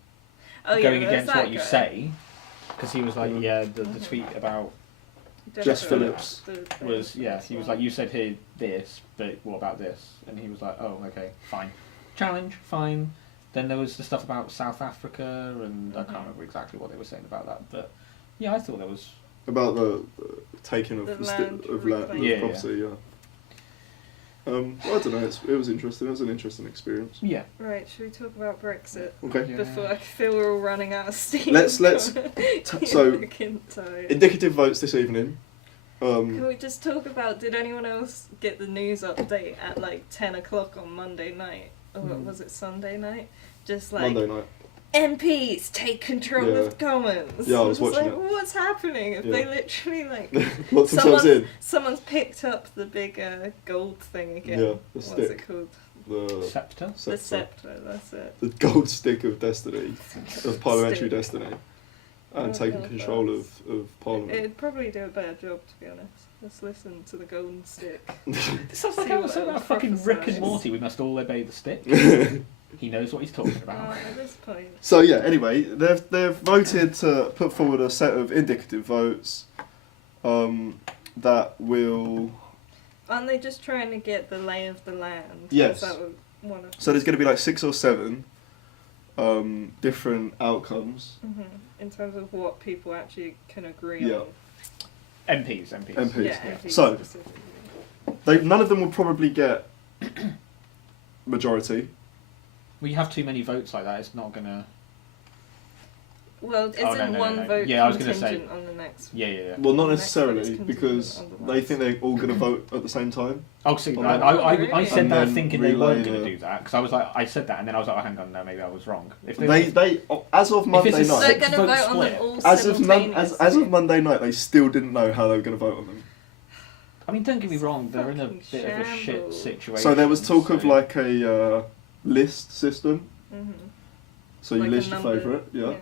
oh, yeah, going there was against that what you guy. say?" Because he was like, Mhm. "Yeah, the tweet about Jess Definitely Phillips the- was yeah." as He was well. like, "You said here this, but what about this?" And he was like, "Oh, okay, fine. Challenge, fine." Then there was the stuff about South Africa, and I can't remember exactly what they were saying about that, but yeah, I thought there was. About the taking of The the land of reclaim. Yeah, property. Yeah. I don't know. It was interesting. It was an interesting experience. Yeah. Right, should we talk about Brexit Okay. Yeah. before I feel we're all running out of steam? Let's- so- Looking tired. Indicative votes this evening. Can we just talk about, did anyone else get the news update at like 10 o'clock on Monday night? Or was it Sunday night? Just like, Monday night. MPs take control Yeah. of Commons. Yeah, I was It's watching like, it. what's happening? If Yeah. they literally like, Locked themselves in. someone's picked up the big gold thing again. Yeah, the What's stick. it called? the Sceptre? The sceptre, that's it. the gold stick of destiny, of parliamentary Stick. destiny, and Oh, taking God, control that's- of Parliament. It'd probably do a better job, to be honest. Let's listen to the golden stick. This sounds like See I what was saying it about fucking Rick and prophesies. Morty. We must all obey the stick. He knows what he's talking about. At this point. So yeah, anyway, they've voted to put forward a set of indicative votes that will. Aren't they just trying to get the lay of the land? Yes. Is that one of So there's going to be like 6 or 7 different outcomes. in terms of what people actually can agree Yeah. on. MPs. MPs. Yeah, MPs So- specifically. None of them will probably get majority. We have too many votes like that. It's not gonna. Well, isn't no, one no. vote Yeah, I was gonna contingent say- on the next? Yeah. Well, not Next one is necessarily, contingent because on the they last. think they're all going to vote at the same time. Oh, see, On I, that. I Really? said And that then thinking they weren't relay going to the- do that because I was like, I said that and then I was like, oh, hang on, no, maybe I was wrong. If They as of If Monday it's a So they're night, going to vote vote on them split. all as of simultaneously. Monday night, they still didn't know how they were going to vote on them. I mean, don't get me wrong, they're in a Fucking bit of a shit shambles. situation. So there was talk of so- like a list system. Mhm. So you Like a list your number, favourite, yeah,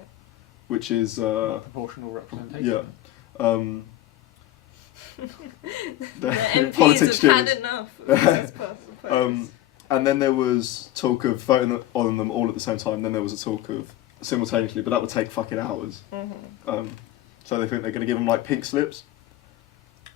which is proportional representation. yeah. The MPs politics have had students. enough of this past place. And then there was talk of voting on them all at the same time. Then there was a talk of simultaneously, but that would take fucking hours. So they think they're going to give them like pink slips,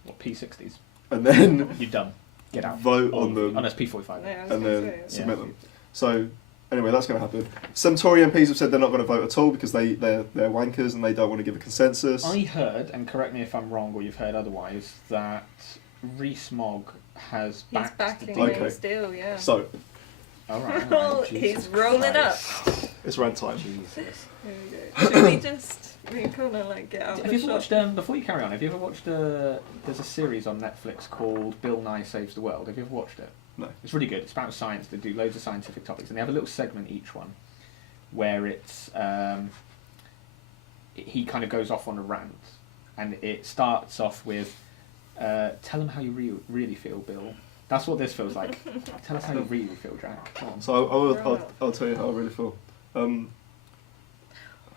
What, P60s? and then You're done. Get out. vote Or- on them, Unless P45. Yeah, I was and gonna then say, submit Yeah. them. So anyway, that's going to happen. Some Tory MPs have said they're not going to vote at all because they're wankers and they don't want to give a consensus. I heard, and correct me if I'm wrong or you've heard otherwise, that Rees-Mogg has He's backed backing the deal. Okay. this deal, yeah. So All right, Oh, Jesus he's rolling up. Christ. it's rant time. Jesus. Here we go. Should we just kind of like get out Have the you ever shop? watched, before you carry on, have you ever watched, there's a series on Netflix called Bill Nye Saves the World. Have you ever watched it? No. It's really good. It's about science. They do loads of scientific topics, and they have a little segment each one where it's he kind of goes off on a rant, and it starts off with tell them how you really feel, Bill. That's what this feels like. Tell us how you really feel, Jack. Come on. So I'll tell you how I really feel. I'm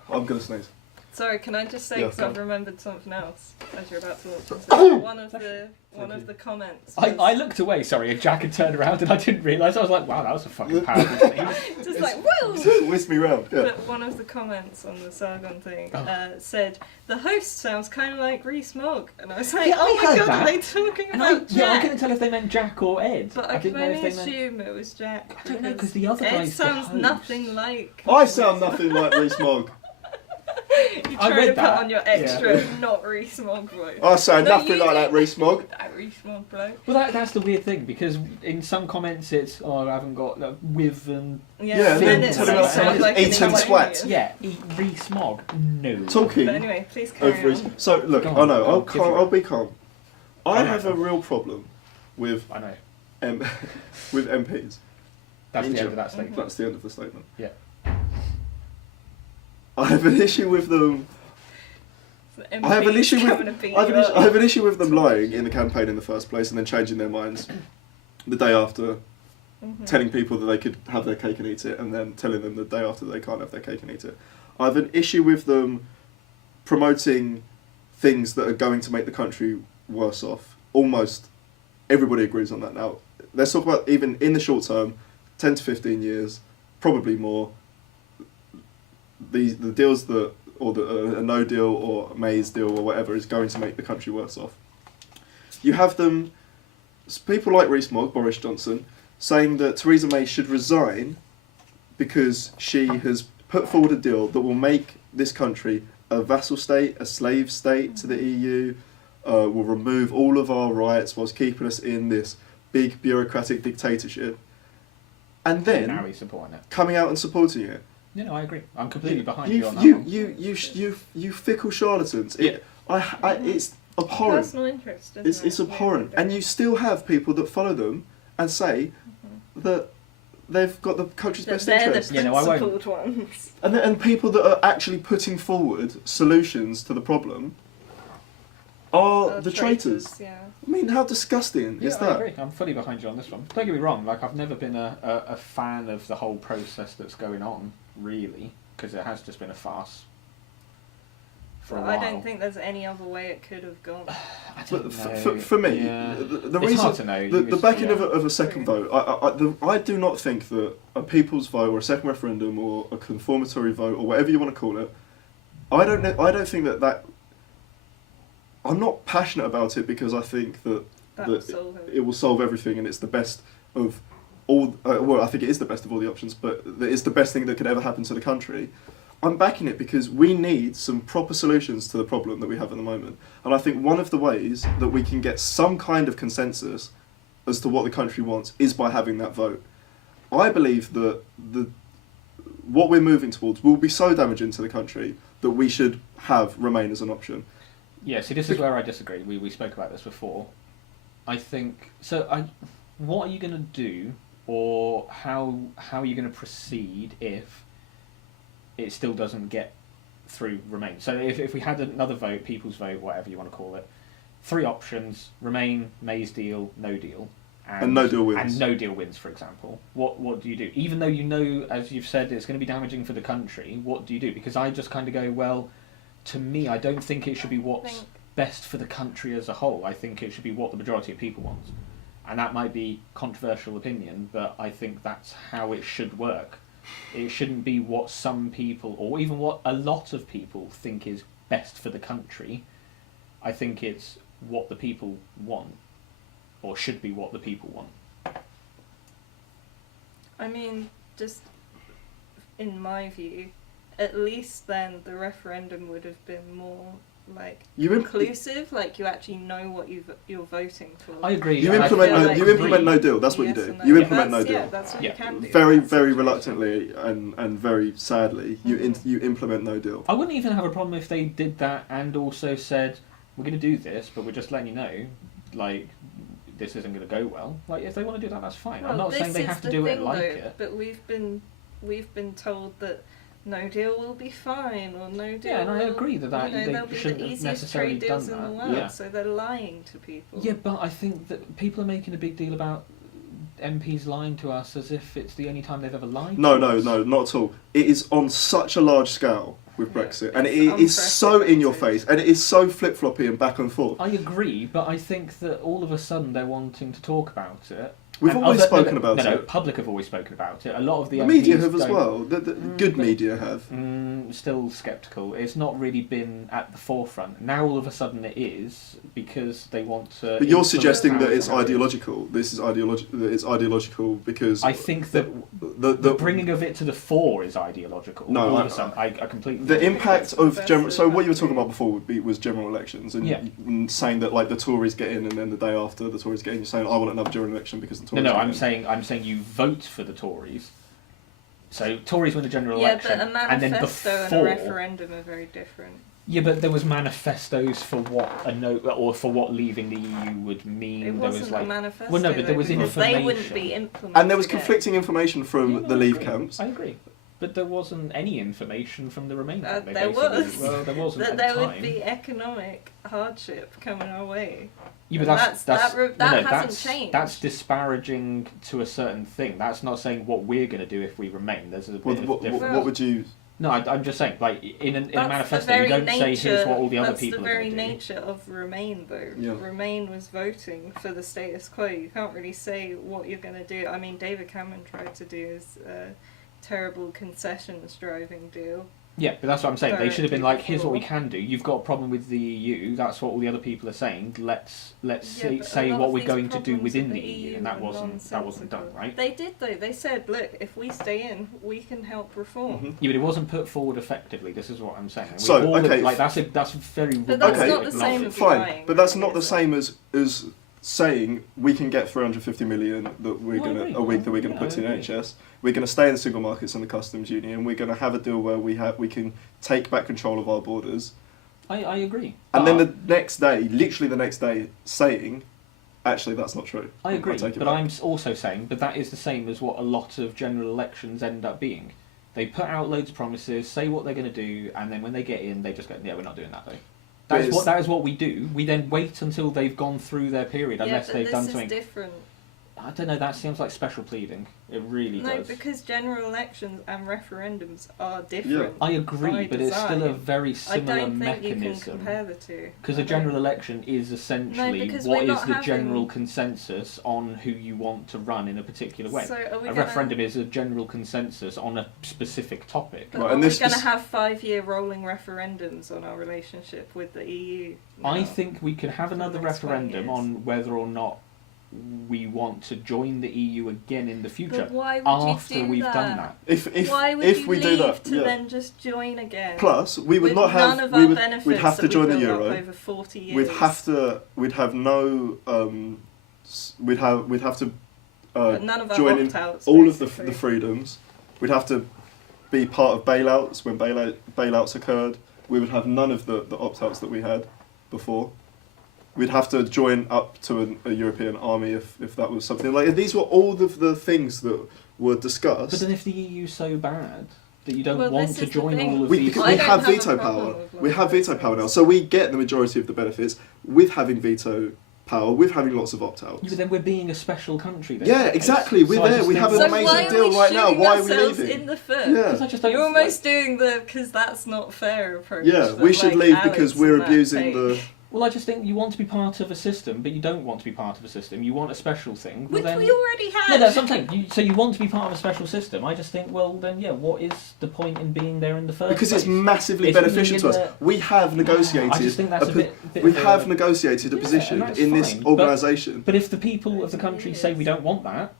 gonna sneeze. Sorry, can I just say, Yeah, because go I've on. remembered something else as you're about to launch into Oh! one of the comments. I was looked away, sorry, and Jack had turned around and I didn't realise. I was like, wow, that was a fucking powerful sneeze. just like, whoa! Just whisk me round. Yeah. But one of the comments on the Sargon thing Oh. said, the host sounds kind of like Rees-Mogg. And I was like, Yeah, oh I my heard god, that. are they talking And about Jack? I couldn't tell if they meant Jack or Ed. But I didn't can know if only they meant... assume it was Jack. I don't know, because because the other Ed guy's the sounds host. nothing like... I sound nothing like Rees-Mogg. You're I trying read to put that. on your extra not Rees-Mogg voice. I sound No, nothing you like that did. Rees-Mogg. That Rees-Mogg bloke. Well, that's the weird thing, because in some comments it's, oh, I haven't got with and... Yeah, and then it tell him about sounds someone like who's an eaten Italian. swat. Yeah, Rees-Mogg. No. Talking But anyway, please carry of Rees. on. So look, Go I on, know. go on, give you I'll be calm. I Go have on. a real problem with I know. with MPs. That's the Injured. end of that statement. That's the end of the statement. Yeah. I have an issue with them. The I have an MPs issue coming to with beat I have, you an issue, up. I have an issue with them lying in the campaign in the first place and then changing their minds the day after, telling people that they could have their cake and eat it, and then telling them the day after they can't have their cake and eat it. I have an issue with them promoting things that are going to make the country worse off. Almost everybody agrees on that now. Let's talk about even in the short term, 10 to 15 years, probably more. The deals that, or a no deal or a May's deal or whatever is going to make the country worse off. You have them, people like Rees-Mogg, Boris Johnson, saying that Theresa May should resign because she has put forward a deal that will make this country a vassal state, a slave state to the EU, will remove all of our rights whilst keeping us in this big bureaucratic dictatorship. And Now then he's supporting it. coming out and supporting it. No, I agree. I'm completely behind you, you on that you, one. you fickle charlatans. Yeah. It's abhorrent. Personal interest, isn't It's it? abhorrent, and you still have people that follow them and say that they've got the country's That best they're interest, the Yeah, no, I won't. principled ones. and people that are actually putting forward solutions to the problem are the traitors. Yeah. I mean, how disgusting is I that? agree. I'm fully behind you on this one. Don't get me wrong. Like, I've never been a fan of the whole process that's going on, really, because it has just been a farce. For a Well, while. I don't think there's any other way it could have gone. But for me, the it's reason hard to know. the backing yeah. of a second vote, I do not think that a people's vote or a second referendum or a conformatory vote or whatever you want to call it, I don't think that. I'm not passionate about it because I think that it will solve everything and it's the best of all. Well, I think it is the best of all the options, but it's the best thing that could ever happen to the country. I'm backing it because we need some proper solutions to the problem that we have at the moment. And I think one of the ways that we can get some kind of consensus as to what the country wants is by having that vote. I believe that what we're moving towards will be so damaging to the country that we should have Remain as an option. Yeah, see, this is where I disagree. We spoke about this before. I think so. What are you going to do, or how are you going to proceed if it still doesn't get through Remain? So if we had another vote, people's vote, whatever you want to call it, 3 options: Remain, May's deal, no deal, and no deal wins. And no deal wins, for example. What do you do? Even though you know, as you've said, it's going to be damaging for the country. What do you do? Because I just kind of go, well, to me, I don't think it should be what's best for the country as a whole. I think it should be what the majority of people want. And that might be controversial opinion, but I think that's how it should work. It shouldn't be what some people, or even what a lot of people think is best for the country. I think it's what the people want, or should be what the people want. I mean, just in my view, at least then the referendum would have been more inclusive. Like you actually know what you're voting for. I agree. You implement no deal. That's what you do. You implement no deal. Yeah, that's what you can do. Very reluctantly and very sadly, you implement no deal. I wouldn't even have a problem if they did that and also said, we're going to do this, but we're just letting you know, like, this isn't going to go well. Like, if they want to do that, that's fine. Well, I'm not saying they have to do it like it. But we've been told that no deal will be fine, or no deal. Yeah, and I agree that they shouldn't have necessarily done in the that. world, Yeah. so they're lying to people. Yeah, but I think that people are making a big deal about MPs lying to us as if it's the only time they've ever lied. No, to us. not at all. It is on such a large scale with Brexit, and it is so in your face, and it is so flip-floppy and back and forth. I agree, but I think that all of a sudden they're wanting to talk about it. We've always spoken about it. No, public have always spoken about it. A lot of the media MPs have as well. The good media have. Still sceptical. It's not really been at the forefront. Now all of a sudden it is, because they want to... But you're suggesting that it's ideological. This is it's ideological because... I think that the bringing of it to the fore is ideological. No, all of a sudden, I completely... The impact of general... So what you were talking about before was general elections, and saying that like the Tories get in, and then the day after the Tories get in, you're saying, I want another general election because the Tories No, get I'm in. saying you vote for the Tories. So Tories win the general election, but a and then manifesto before... and a referendum are very different. Yeah, but there was manifestos for what a no, or for what leaving the EU would mean. It wasn't a manifesto. Well, no, but there was information. They wouldn't be implementing. And there was conflicting information from the Leave camps. I agree. But there wasn't any information from the Remain camp. There was. Well, there wasn't that at there the time. would be economic hardship coming our way. Yeah, but that hasn't changed. That's disparaging to a certain thing. That's not saying what we're going to do if we remain. There's a bit of difference. What would you... No, I'm just saying, like, in a manifesto, you don't say, here's what all the other people are going to do. That's the very nature of Remain, though. Yeah. Remain was voting for the status quo. You can't really say what you're going to do. I mean, David Cameron tried to do his terrible concessions driving deal. Yeah, but that's what I'm saying. They should have been like, here's what we can do. You've got a problem with the EU. That's what all the other people are saying. Let's say what we're going to do within the EU, and that wasn't done, right? They did though. They said, look, if we stay in, we can help reform. Mm-hmm. Yeah, but it wasn't put forward effectively. This is what I'm saying. So okay, that's very. But that's not the same as fine. lying. But that's not the same as saying we can get 350 million that we're gonna put in NHS. We're gonna stay in the single markets and the customs union. We're gonna have a deal where we can take back control of our borders. I agree. And then the next day, literally the next day, saying, actually that's not true. I agree, but I'm also saying, but that is the same as what a lot of general elections end up being. They put out loads of promises, say what they're going to do, and then when they get in, they just go, yeah, we're not doing that though. That is what we do. We then wait until they've gone through their period, unless they've done something. This is different. I don't know. That seems like special pleading. It really does. No, because general elections and referendums are different. I agree, but it's still a very similar mechanism. I don't think you can compare the two. Because a general election is essentially what is the general consensus on who you want to run in a particular way. So a referendum is a general consensus on a specific topic. But are we going to have 5-year rolling referendums on our relationship with the EU? I think we could have another referendum on whether or not we want to join the EU again in the future. But why would after you do we've that? done that. Why would if you we leave do that, to then just join again? Plus, we would not have. None of our benefits we'd have to join the euro. Over 40 years. We'd have no. We'd have to none of our join in opt-outs, all of the basically. freedoms. We'd have to be part of bailouts when bailouts occurred. We would have none of the opt-outs that we had before. We'd have to join up to a European army if that was something like. These were all of the things that were discussed. But then, if the EU's so bad that you don't Well, want this to is the join thing. all of we, these, because I we don't have have a veto problem power. with, like, We have veto power now, so we get the majority of the benefits with having veto power, with having lots of opt-outs. yeah, but then we're being a special country. Then, Yeah, exactly. We're there. We have an amazing deal right now. Why are we leaving? In the foot? Yeah. I just don't You're almost doing the because that's not fair approach. Yeah, we should leave because we're abusing the. Well, I just think you want to be part of a system, but you don't want to be part of a system. You want a special thing. Which then... we already had. No, that's what I'm saying. So you want to be part of a special system. I just think, well, then, yeah, what is the point in being there in the first Because place? it's massively It's beneficial being to in us. We have negotiated. I just think that's a bit we of a- have negotiated a Yeah, position and that's in this fine, organisation. But if the people of the country say we don't want that,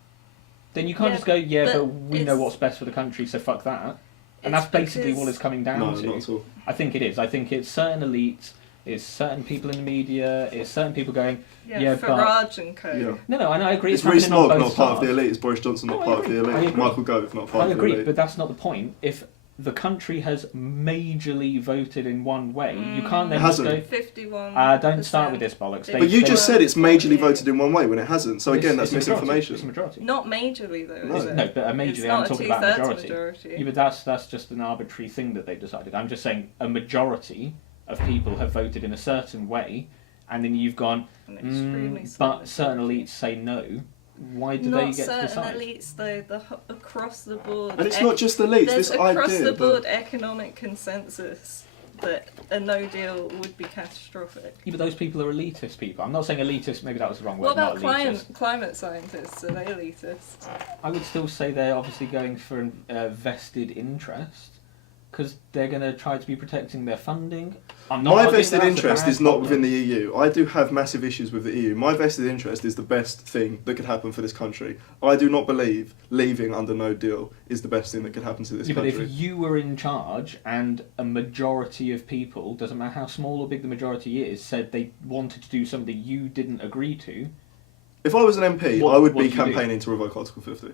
then you can't just go, but we know what's best for the country, so fuck that. And that's basically what it's coming down No, to. not at all. I think it is. I think it's certain elites, it's certain people in the media, it's certain people going, Farage and co. Yeah. No, and I agree. It's happening on Rees-Mogg both not part of the sides. elite. It's Boris Johnson not No, I part of the agree. I elite. agree. Michael Gove not part I of the agree, elite. but that's not the point. If the country has majorly voted in one way, you can't then It just hasn't. go. 51. Don't start with this bollocks. But you just said it's majorly Yeah. voted in one way when it hasn't. So again, that's it's a majority. misinformation. It's a majority. Not majorly though. No. Is it? No, but a It's majority. not I'm a talking about 2/3 majority. Yeah, but that's just an arbitrary thing that they've decided. I'm just saying a majority of people have voted in a certain way, and then you've gone. An extremely But certain elites say no. Why do they Not get to certain decide? elites though. Across the board. And it's not just the elites. There's This across idea the board that economic consensus that a no deal would be catastrophic. Yeah, but those people are elitist people. I'm not saying elitist. Maybe that was the wrong word. What about not elitist. climate scientists? Are they elitists? I would still say they're obviously going for a vested interest because they're going to try to be protecting their funding. my vested interest is not within the EU. I do have massive issues with the EU. My vested interest is the best thing that could happen for this country. I do not believe leaving under no deal is the best thing that could happen to this country. But if you were in charge and a majority of people, doesn't matter how small or big the majority is, said they wanted to do something you didn't agree to, If I was an MP, What- I would what be do you do? campaigning to revoke Article 50.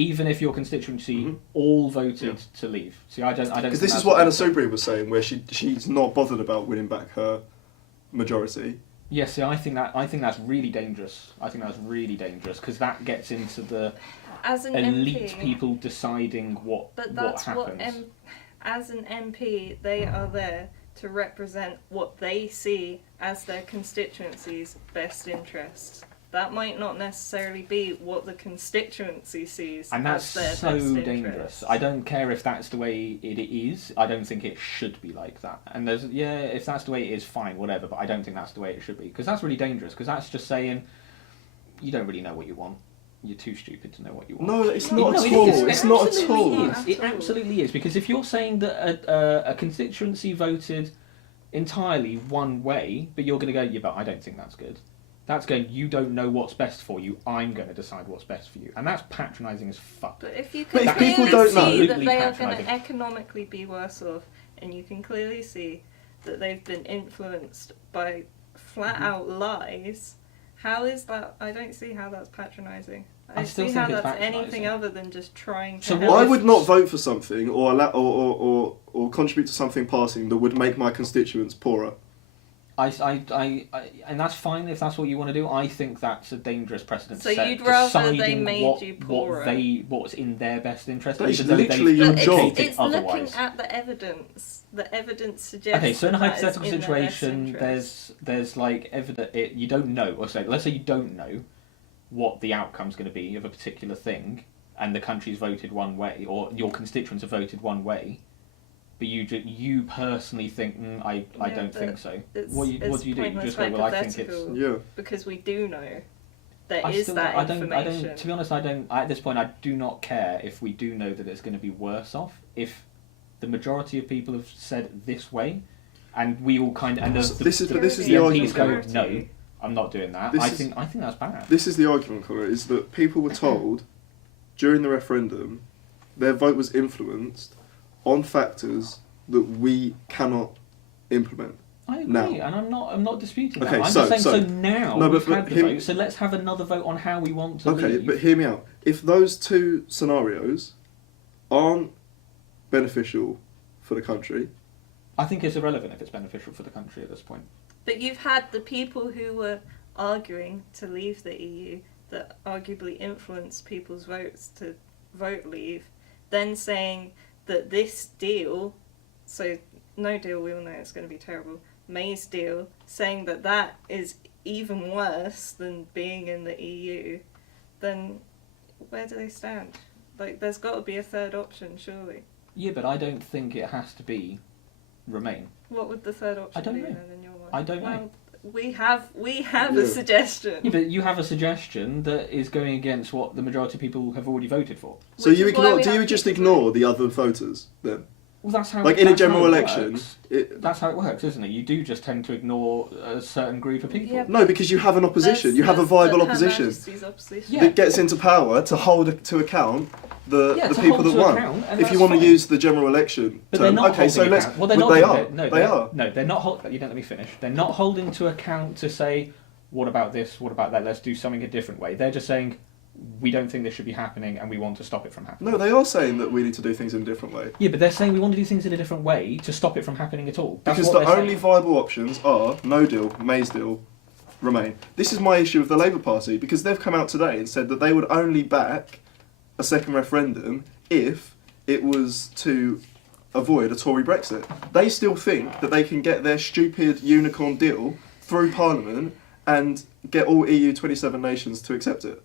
even if your constituency Mhm. all voted Yeah. to leave. See, I don't. Because think this that's is what Anna they said. Soubry was saying, where she's not bothered about winning back her majority. Yeah, see, I think that's really dangerous. I think that's really dangerous because that gets into the As an elite MP, people deciding what But that's happens. as an MP, they are there to represent what they see as their constituency's best interests. That might not necessarily be what the constituency sees And as their that's so best dangerous. interests. I don't care if that's the way it is. I don't think it should be like that. And if that's the way it is, fine, whatever. But I don't think that's the way it should be because that's really dangerous. Because that's just saying you don't really know what you want. You're too stupid to know what you want. No, it's No, not it at all. is. It's It not at absolutely all. is. It absolutely is because if you're saying that a constituency voted entirely one way, but you're going to go, yeah, but I don't think that's good. That's going, you don't know what's best for you, I'm going to decide what's best for you. And that's patronising as fuck. But if you But can if people clearly don't see know- that they are going Patronising. to economically be worse off, and you can clearly see that they've been influenced by flat out lies, how is that? I don't see how that's patronising. I I don't still see think how it's that's patronising. anything other than just trying to So help. I would not vote for something or contribute to something passing that would make my constituents poorer. And that's fine if that's what you want to do. I think that's a dangerous precedent So to set. you'd rather they deciding made you poorer. What's in their best interest. That's even though literally they've your But job. it's otherwise. looking at the evidence. The evidence suggests. Okay, so in a that is hypothetical in their best situation, interest. there's like evidence. You don't know, or say, let's say you don't know what the outcome's going to be of a particular thing, and the country's voted one way, or your constituents have voted one way, but you personally think, I don't think so. What do you do? You just go, well, I think it's because we do know there I is still that don't, information. to be honest, I don't. At this point, I do not care if we do know that it's going to be worse off. If the majority of people have said this way, and we all kind of and this is the MPs go, argument. no, I'm not doing that. I think that's bad. This is the argument, Connor, is that people were told during the referendum their vote was influenced on factors that we cannot implement. I agree, now. and I'm not disputing that. Okay, I'm so- just saying. so- Now No, we've but had the vote, so let's have another vote on how we want to Okay, leave. but hear me out. If those two scenarios aren't beneficial for the country, I think it's irrelevant if it's beneficial for the country at this point. But you've had the people who were arguing to leave the EU that arguably influenced people's votes to vote leave, then saying that this deal, so no deal, we all know it's going to be terrible, May's deal, saying that that is even worse than being in the EU, then where do they stand? Like, there's got to be a third option, surely. Yeah, but I don't think it has to be Remain. What would the third option I don't be know. then in your mind? I don't know. We have Yeah. a suggestion. Yeah, but you have a suggestion that is going against what the majority of people have already voted for. so Which you is why ignore? we Do you have just people ignore the other voters then? Well, that's how. Like in a that's how general it election, works. That's how it works, isn't it? You do just tend to ignore a certain group of people. Yeah, no, because you have an opposition. You have a That's viable Her opposition Majesty's opposition. Yeah. that gets into power to hold to account the Yeah, to people hold that to won. account, and If you that's want to fine. use the general election But term, they're not okay, so holding let's. account. Well, they're not. They are. No, They are. No, they're not. You don't let me finish. They're not holding to account to say, what about this? What about that? Let's do something a different way. They're just saying, we don't think this should be happening, and we want to stop it from happening. No, they are saying that we need to do things in a different way. Yeah, but they're saying we want to do things in a different way to stop it from happening at all. That's Because what the they're only saying. viable options are no deal, May's deal, Remain. This is my issue with the Labour Party, because they've come out today and said that they would only back a second referendum if it was to avoid a Tory Brexit. They still think that they can get their stupid unicorn deal through Parliament and get all EU 27 nations to accept it,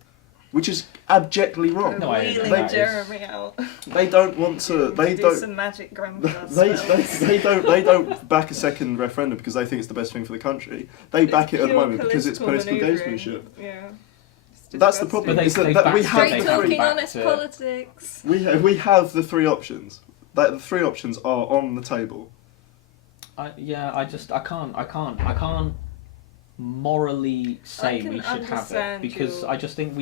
which is abjectly wrong. No, I Wheeling that is- Jeremy out. They don't want to. They do don't. some magic grandpa They spells. they don't back a second referendum because they think it's the best thing for the country. They back it at the pure moment because it's political manoeuvring. gamesmanship. Yeah. It's That's the disgusting. problem. But they- Is that, they that we backed- have they Straight the backed three. talking back honest to- politics. We have the three options. The three options are on the table. I can't morally say can we should have it understand because your- I just think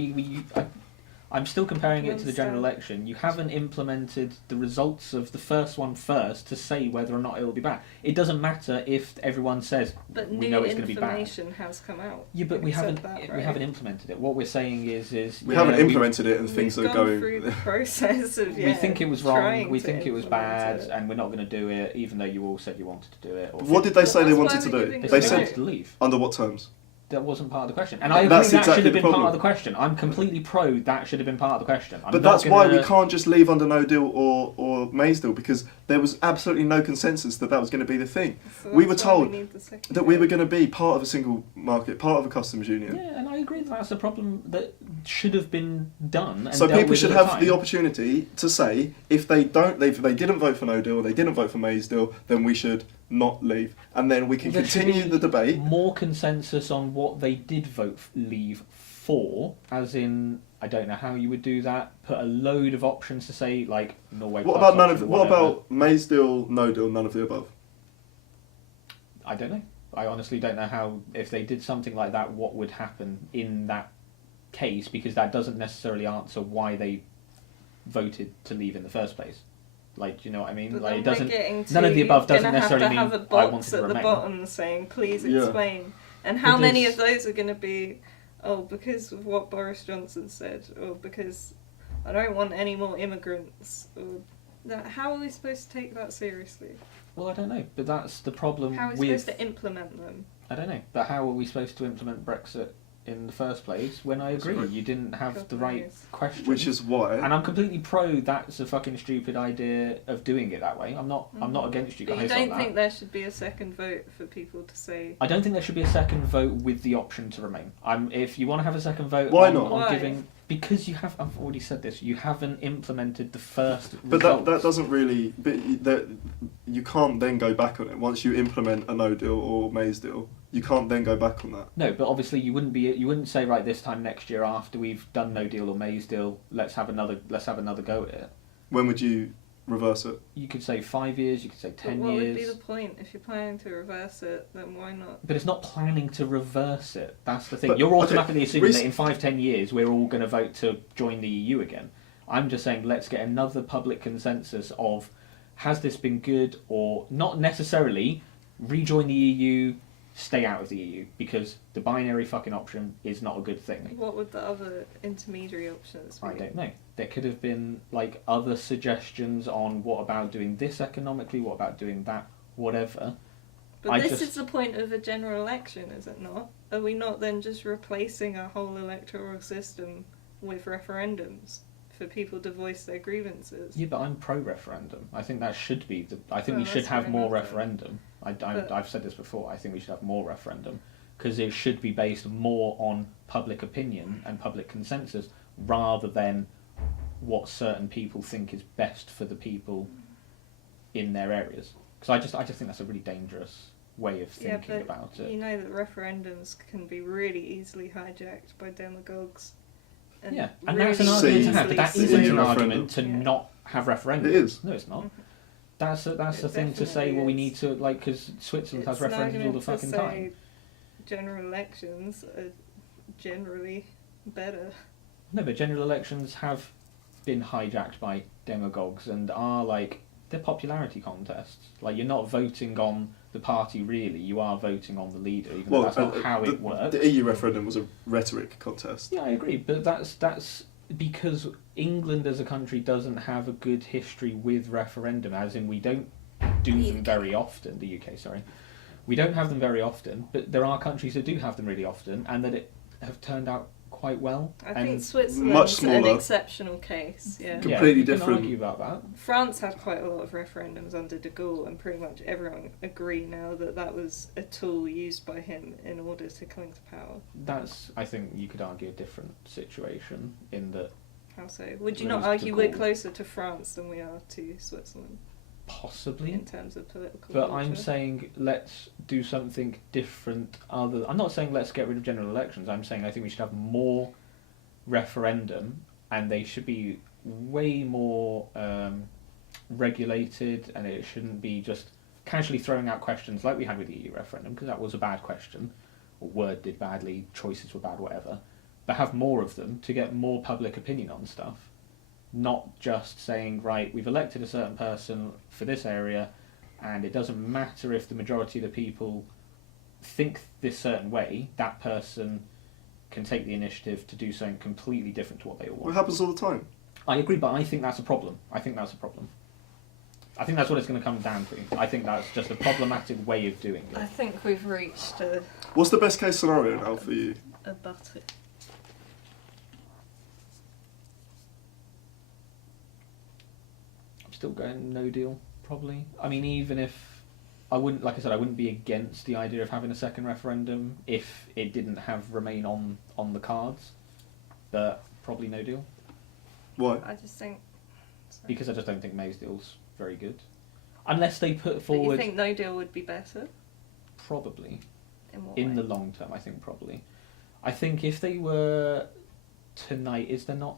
I'm still comparing You it to the general understand. election. You haven't implemented the results of the first one first to say whether or not it will be bad. It doesn't matter if everyone says But we new know it's going to be bad. information has come out. Yeah, but we Accept haven't that, we right? haven't implemented it. What we're saying is We yeah, haven't implemented it, and things We've are gone going. through the process of We think it was wrong. trying We to think it was implement bad, it. and we're not going to do it, even though you all said you wanted to do it. Or What did they say they That's wanted why to we're do? giving They They said said wanted to leave. under what terms? That wasn't part of the question, and I agree That's that exactly should have the been part problem. of the question. I'm completely pro that should have been part of the question. But that's why we can't just leave under no deal or May's deal, because there was absolutely no consensus that was going to be the thing. So We that's were why told need the second That we vote. were going to be part of a single market, part of a customs union. Yeah, and I agree that that's a problem that should have been done. And So dealt people with should at have the the time. opportunity to say if they didn't vote for no deal, or they didn't vote for May's deal, then we should not leave, and then we can There should continue be the debate. More consensus on what they did leave for, as in I don't know how you would do that. Put a load of options to say like Norway. What plus about none option of? or What whatever. about May's deal, no deal, none of the above? I don't know. I honestly don't know how, if they did something like that, what would happen in that case, because that doesn't necessarily answer why they voted to leave in the first place. Like, do you know what I mean? But Like, then it doesn't. we're getting to None of the above you're doesn't gonna necessarily have to mean have a I box wanted to at the remain. bottom saying please Yeah. explain. And how But many there's- of those are going to be, oh, because of what Boris Johnson said, or because I don't want any more immigrants, or that, how are we supposed to take that seriously? Well, I don't know, but that's the problem How are we with. supposed to implement them? I don't know. But how are we supposed to implement Brexit in the first place when I agree Right. you didn't have God the right knows. question? Which is why. And I'm completely pro that's a fucking stupid idea of doing it that way. I'm not against you But guys you don't on think that. there should be a second vote for people to say... I don't think there should be a second vote with the option to remain. If you want to have a second vote Why on, not? on Why? giving... Because I've already said this, you haven't implemented the first But results. that doesn't really. But you can't then go back on it once you implement a no deal or May's deal. You can't then go back on that. No, but obviously you wouldn't say right this time next year after we've done no deal or May's deal, let's have another go at it. When would you reverse it? You could say 5 years, you could say But 10 what years. would be the point? If you're planning to reverse it, then why not? But it's not planning to reverse it. That's the thing. But, You're automatically okay, assuming that in 5-10 years we're all going to vote to join the EU again. I'm just saying let's get another public consensus of has this been good or not necessarily rejoin the EU, stay out of the EU, because the binary fucking option is not a good thing. What would the other intermediary options be? I don't know. There could have been like other suggestions on what about doing this economically, what about doing that, whatever. But this is the point of a general election, is it not? Are we not then just replacing our whole electoral system with referendums for people to voice their grievances? Yeah, but I'm pro-referendum. I think that should be I think Well, we should that's have fair more enough, referendum. But- I've said this before. I think we should have more referendum because it should be based more on public opinion and public consensus rather than what certain people think is best for the people in their areas. Because I just think that's a really dangerous way of thinking about it. You know that referendums can be really easily hijacked by demagogues. And Yeah, and really that's an argument to See, have, but that easily isn't see- an argument to Yeah. not have referendums. It is. No, it's not. Mhm. That's the It thing to say. definitely Well, we is. need to because Switzerland has It's an referendums all argument the to fucking say time. General elections are generally better. No, but general elections have been hijacked by demagogues and are like they're popularity contests. Like you're not voting on the party really, you are voting on the leader, even though that's not how it works. The EU referendum was a rhetoric contest. Yeah, I agree, but that's because England as a country doesn't have a good history with referendum, as in we don't do them very often. The UK, sorry. We don't have them very often, but there are countries that do have them really often and that have turned out quite well. I and think Switzerland's much an smaller. exceptional case. Yeah. Completely you can different. argue about that. France had quite a lot of referendums under de Gaulle, and pretty much everyone agree now that that was a tool used by him in order to cling to power. That's, I think, you could argue a different situation in that How so? Would you There not was de argue we're Gaulle. closer to France than we are to Switzerland possibly. in terms of political But culture? I'm saying let's do something different. I'm not saying let's get rid of general elections. I'm saying I think we should have more referendum, and they should be way more regulated, and it shouldn't be just casually throwing out questions like we had with the EU referendum, because that was a bad question, or worded badly, choices were bad, whatever. But have more of them to get more public opinion on stuff. Not just saying, right, we've elected a certain person for this area, and it doesn't matter if the majority of the people think this certain way, that person can take the initiative to do something completely different to what they all It want. happens all the time. I agree, but I think that's a problem. I think that's what it's going to come down to. I think that's just a problematic way of doing I it. think we've reached What's the best case scenario now for you? a button. I'm still going no deal, probably. I mean, even if I wouldn't, like I said, I wouldn't be against the idea of having a second referendum if it didn't have remain on the cards, but probably no deal, Why? I just think... because I just don't think May's deal's very good. Unless they put But you forward, think no deal would be better? probably. In what In way? the long term, I think probably. I think if they were tonight, is there not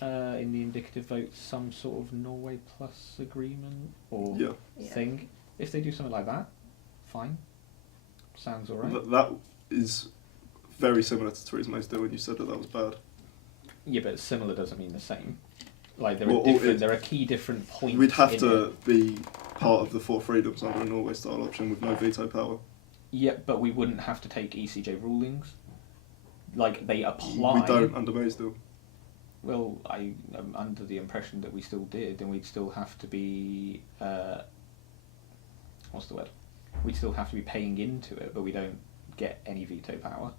in the indicative vote some sort of Norway Plus agreement or Yeah. Yeah. thing? If they do something like that, fine. Sounds alright. That is very similar to Theresa May's deal when you said that was bad. Yeah, but similar doesn't mean the same. Like there Well, are different. There are key different points. We'd have in to it. be part of the four freedoms under a Norway style option with no veto power. Yeah, but we wouldn't have to take ECJ rulings. Like they apply. We don't under May's deal. Well, I am under the impression that we still did, and we'd still have to be. What's the word? We'd still have to be paying into it, but we don't get any veto power.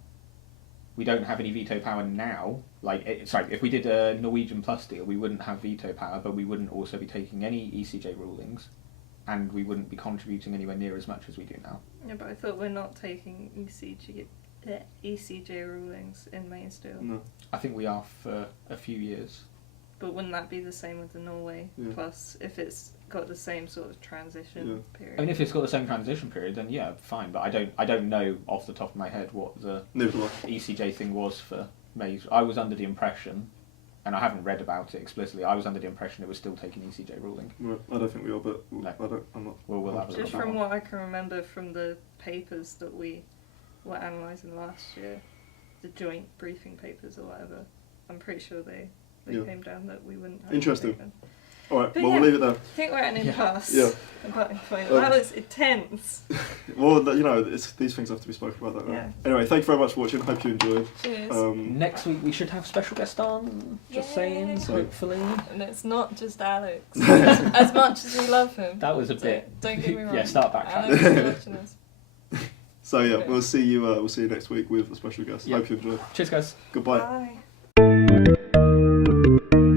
We don't have any veto power now. If we did a Norwegian Plus deal, we wouldn't have veto power, but we wouldn't also be taking any ECJ rulings, and we wouldn't be contributing anywhere near as much as we do now. Yeah, but I thought we're not taking ECJ rulings in May still. No. I think we are for a few years. But wouldn't that be the same with the Norway Plus if it's got the same sort of transition period? I mean, if it's got the same transition period, then yeah, fine. But I don't know off the top of my head what the ECJ thing was for May's. I was under the impression, and I haven't read about it explicitly, I was under the impression it was still taking ECJ ruling. Well, I don't think we are, but No. I'm not. We'll have a look Just at that from one. what I can remember from the papers that we were analysing last year, the joint briefing papers or whatever, I'm pretty sure they came down that we wouldn't have Interesting. taken. Alright, But well, we'll leave it there. I think we're at an impasse. Yeah. That was intense. Well, these things have to be spoken about, don't they? Yeah. Anyway, thank you very much for watching. Hope you enjoyed. Cheers. Next week we should have special guest on. Just saying, So- hopefully. And it's not just Alex. As much as we love him. That was a bit. Don't get me wrong. Yeah, start backtracking. Alex is watching us. So yeah, Okay. we'll see you next week with a special guest. Yeah. Hope you enjoy. Cheers, guys. Goodbye. Bye.